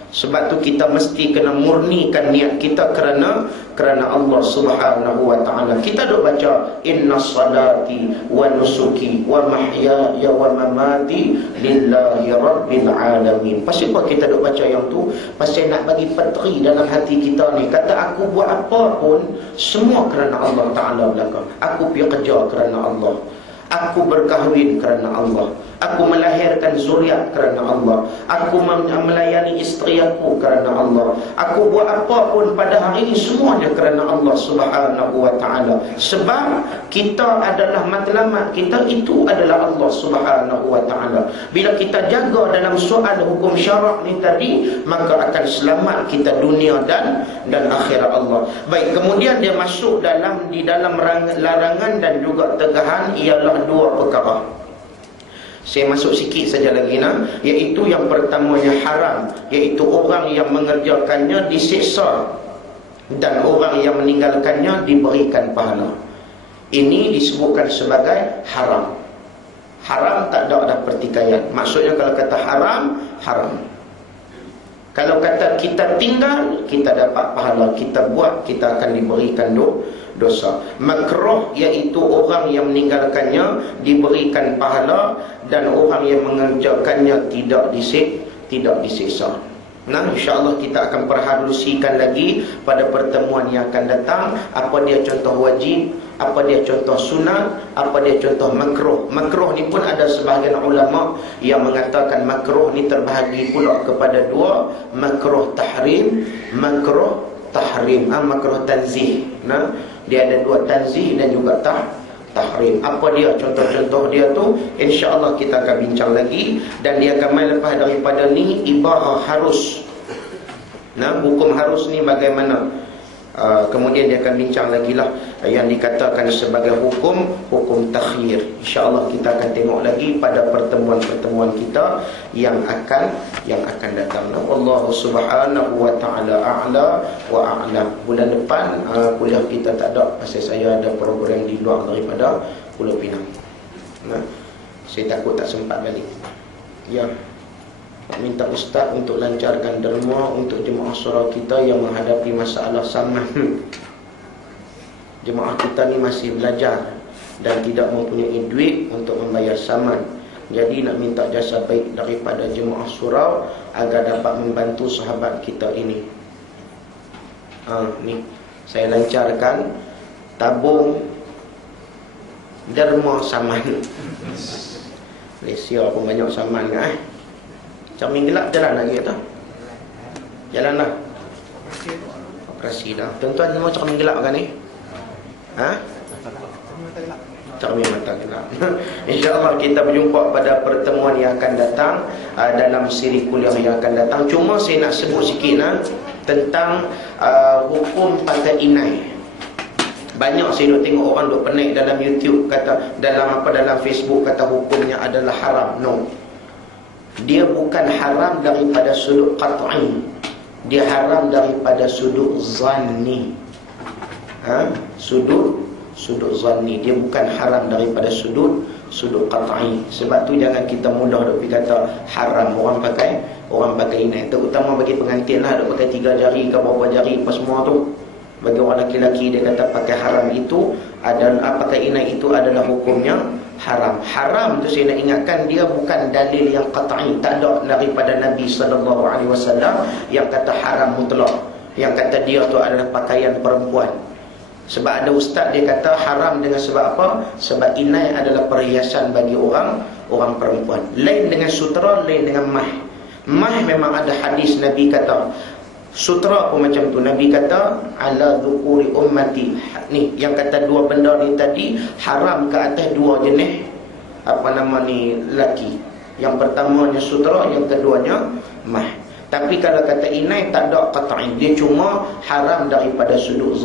Sebab tu kita mesti kena murnikan niat kita kerana Allah Subhanahu wa taala. Kita duk baca inna salati wa nusuki wa mahyaya wa mamati lillahi rabbil alamin. Pasal apa kita duk baca yang tu? Pasal nak bagi petri dalam hati kita ni. Kata aku buat apa pun semua kerana Allah Taala belaka. Aku pergi kerja kerana Allah. Aku berkahwin kerana Allah. Aku melahirkan zuriat kerana Allah. Aku melayani isteri aku kerana Allah. Aku buat apa pun pada hari ini semuanya kerana Allah Subhanahu wa taala. Sebab kita adalah matlamat kita itu adalah Allah Subhanahu wa taala. Bila kita jaga dalam soal hukum syarak ni tadi, maka akan selamat kita dunia dan akhirat Allah. Baik, kemudian dia masuk di dalam larangan dan juga tegahan ialah dua perkara. Saya masuk sikit saja lagi iaitu yang pertamanya haram, iaitu orang yang mengerjakannya disiksa dan orang yang meninggalkannya diberikan pahala. Ini disebutkan sebagai haram. Haram tak ada pertikaian. Maksudnya kalau kata haram, haram. Kalau kata kita tinggal, kita dapat pahala. Kita buat, kita akan diberikan dosa. Makruh iaitu orang yang meninggalkannya diberikan pahala, dan orang yang mengerjakannya tidak disiksa. Nah, insya-Allah kita akan perhalusikan lagi pada pertemuan yang akan datang apa dia contoh wajib, apa dia contoh sunat, apa dia contoh makruh. Makruh ni pun ada sebahagian ulama yang mengatakan makruh ni terbahagi pula kepada dua, makruh tahrim, makruh tanzih. Nah, dia ada dua, tanzih dan juga tahrim. Apa dia contoh-contoh dia tu? InsyaAllah kita akan bincang lagi. Dan dia akan main lepas daripada ni ibahah harus. Nah, hukum harus ni bagaimana? Kemudian dia akan bincang lagi lah yang dikatakan sebagai hukum takhyir. InsyaAllah kita akan tengok lagi pada pertemuan-pertemuan kita yang akan datang. Allah Subhanahu wa ta'ala a'la wa a'lam. Bulan depan kuliah kita tak ada, pasal saya ada program di luar daripada Pulau Pinang. Nah, saya takut tak sempat balik. Ya, minta ustaz untuk lancarkan derma untuk jemaah surau kita yang menghadapi masalah saman. Jemaah kita ni masih belajar dan tidak mempunyai duit untuk membayar saman. Jadi nak minta jasa baik daripada jemaah surau agar dapat membantu sahabat kita ini. Ni saya lancarkan tabung derma saman. Malaysia pun banyak saman kan. Macam gelap jalan lagi tu. Jalan lah. operasi dah. Tuan-tuan semua cermin gelap kan ni? Ha? Cermin mata gelap. InsyaAllah kita berjumpa pada pertemuan yang akan datang, dalam siri kuliah yang akan datang. Cuma saya nak sebut sikit tentang hukum pakai inai. Banyak saya tengok orang duk pening dalam YouTube kata, dalam Facebook kata hukumnya adalah haram. No. Dia bukan haram daripada sudut qat'i. Dia haram daripada sudut zanni. Sudut zanni. Dia bukan haram daripada sudut qat'i. Sebab tu jangan kita mudah duk kata haram orang pakai inai. Terutama bagi pengantin lah, duk pakai 3 jari ke berapa jari apa semua tu. Bagi orang lelaki dia kata pakai haram itu adalah, pakai inai itu adalah hukumnya haram. Haram tu saya nak ingatkan, dia bukan dalil yang qat'i. Tak ada daripada Nabi SAW yang kata haram mutlak, yang kata dia tu adalah pakaian perempuan. Sebab ada ustaz dia kata haram dengan sebab apa? Sebab inai adalah perhiasan bagi orang perempuan. Lain dengan sutera, lain dengan mah. Mah memang ada hadis Nabi kata, sutra pun macam tu. Nabi kata ala dhukuri ummati. Ni yang kata dua benda ni tadi haram ke atas dua jenis lelaki. Yang pertamanya sutra, yang keduanya mah. Tapi kalau kata inai tak ada qat'i, dia cuma haram daripada sudut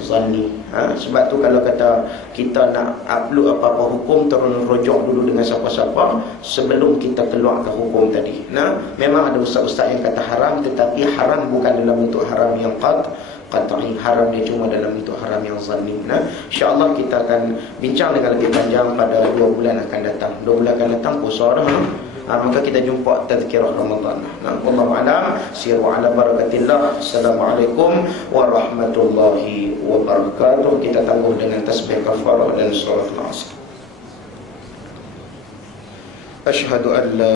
zanni. Sebab tu kalau kata kita nak upload apa-apa hukum, terus rujuk dulu dengan siapa-siapa sebelum kita keluarkan hukum tadi. Memang ada ustaz-ustaz yang kata haram, tetapi haram bukan dalam bentuk haram yang qat'i. Haram dia cuma dalam bentuk haram yang zanni. InsyaAllah kita akan bincang dengan lebih panjang pada 2 bulan akan datang. 2 bulan akan datang puasa dah. Maka kita jumpa tazkirah Ramadan. Wallahu a'lam. Siru ala barakatillah. Assalamualaikum warahmatullahi wabarakatuh. Kita tangguh dengan tasbih kafarah dan surah al-Asr. Asyhadu an la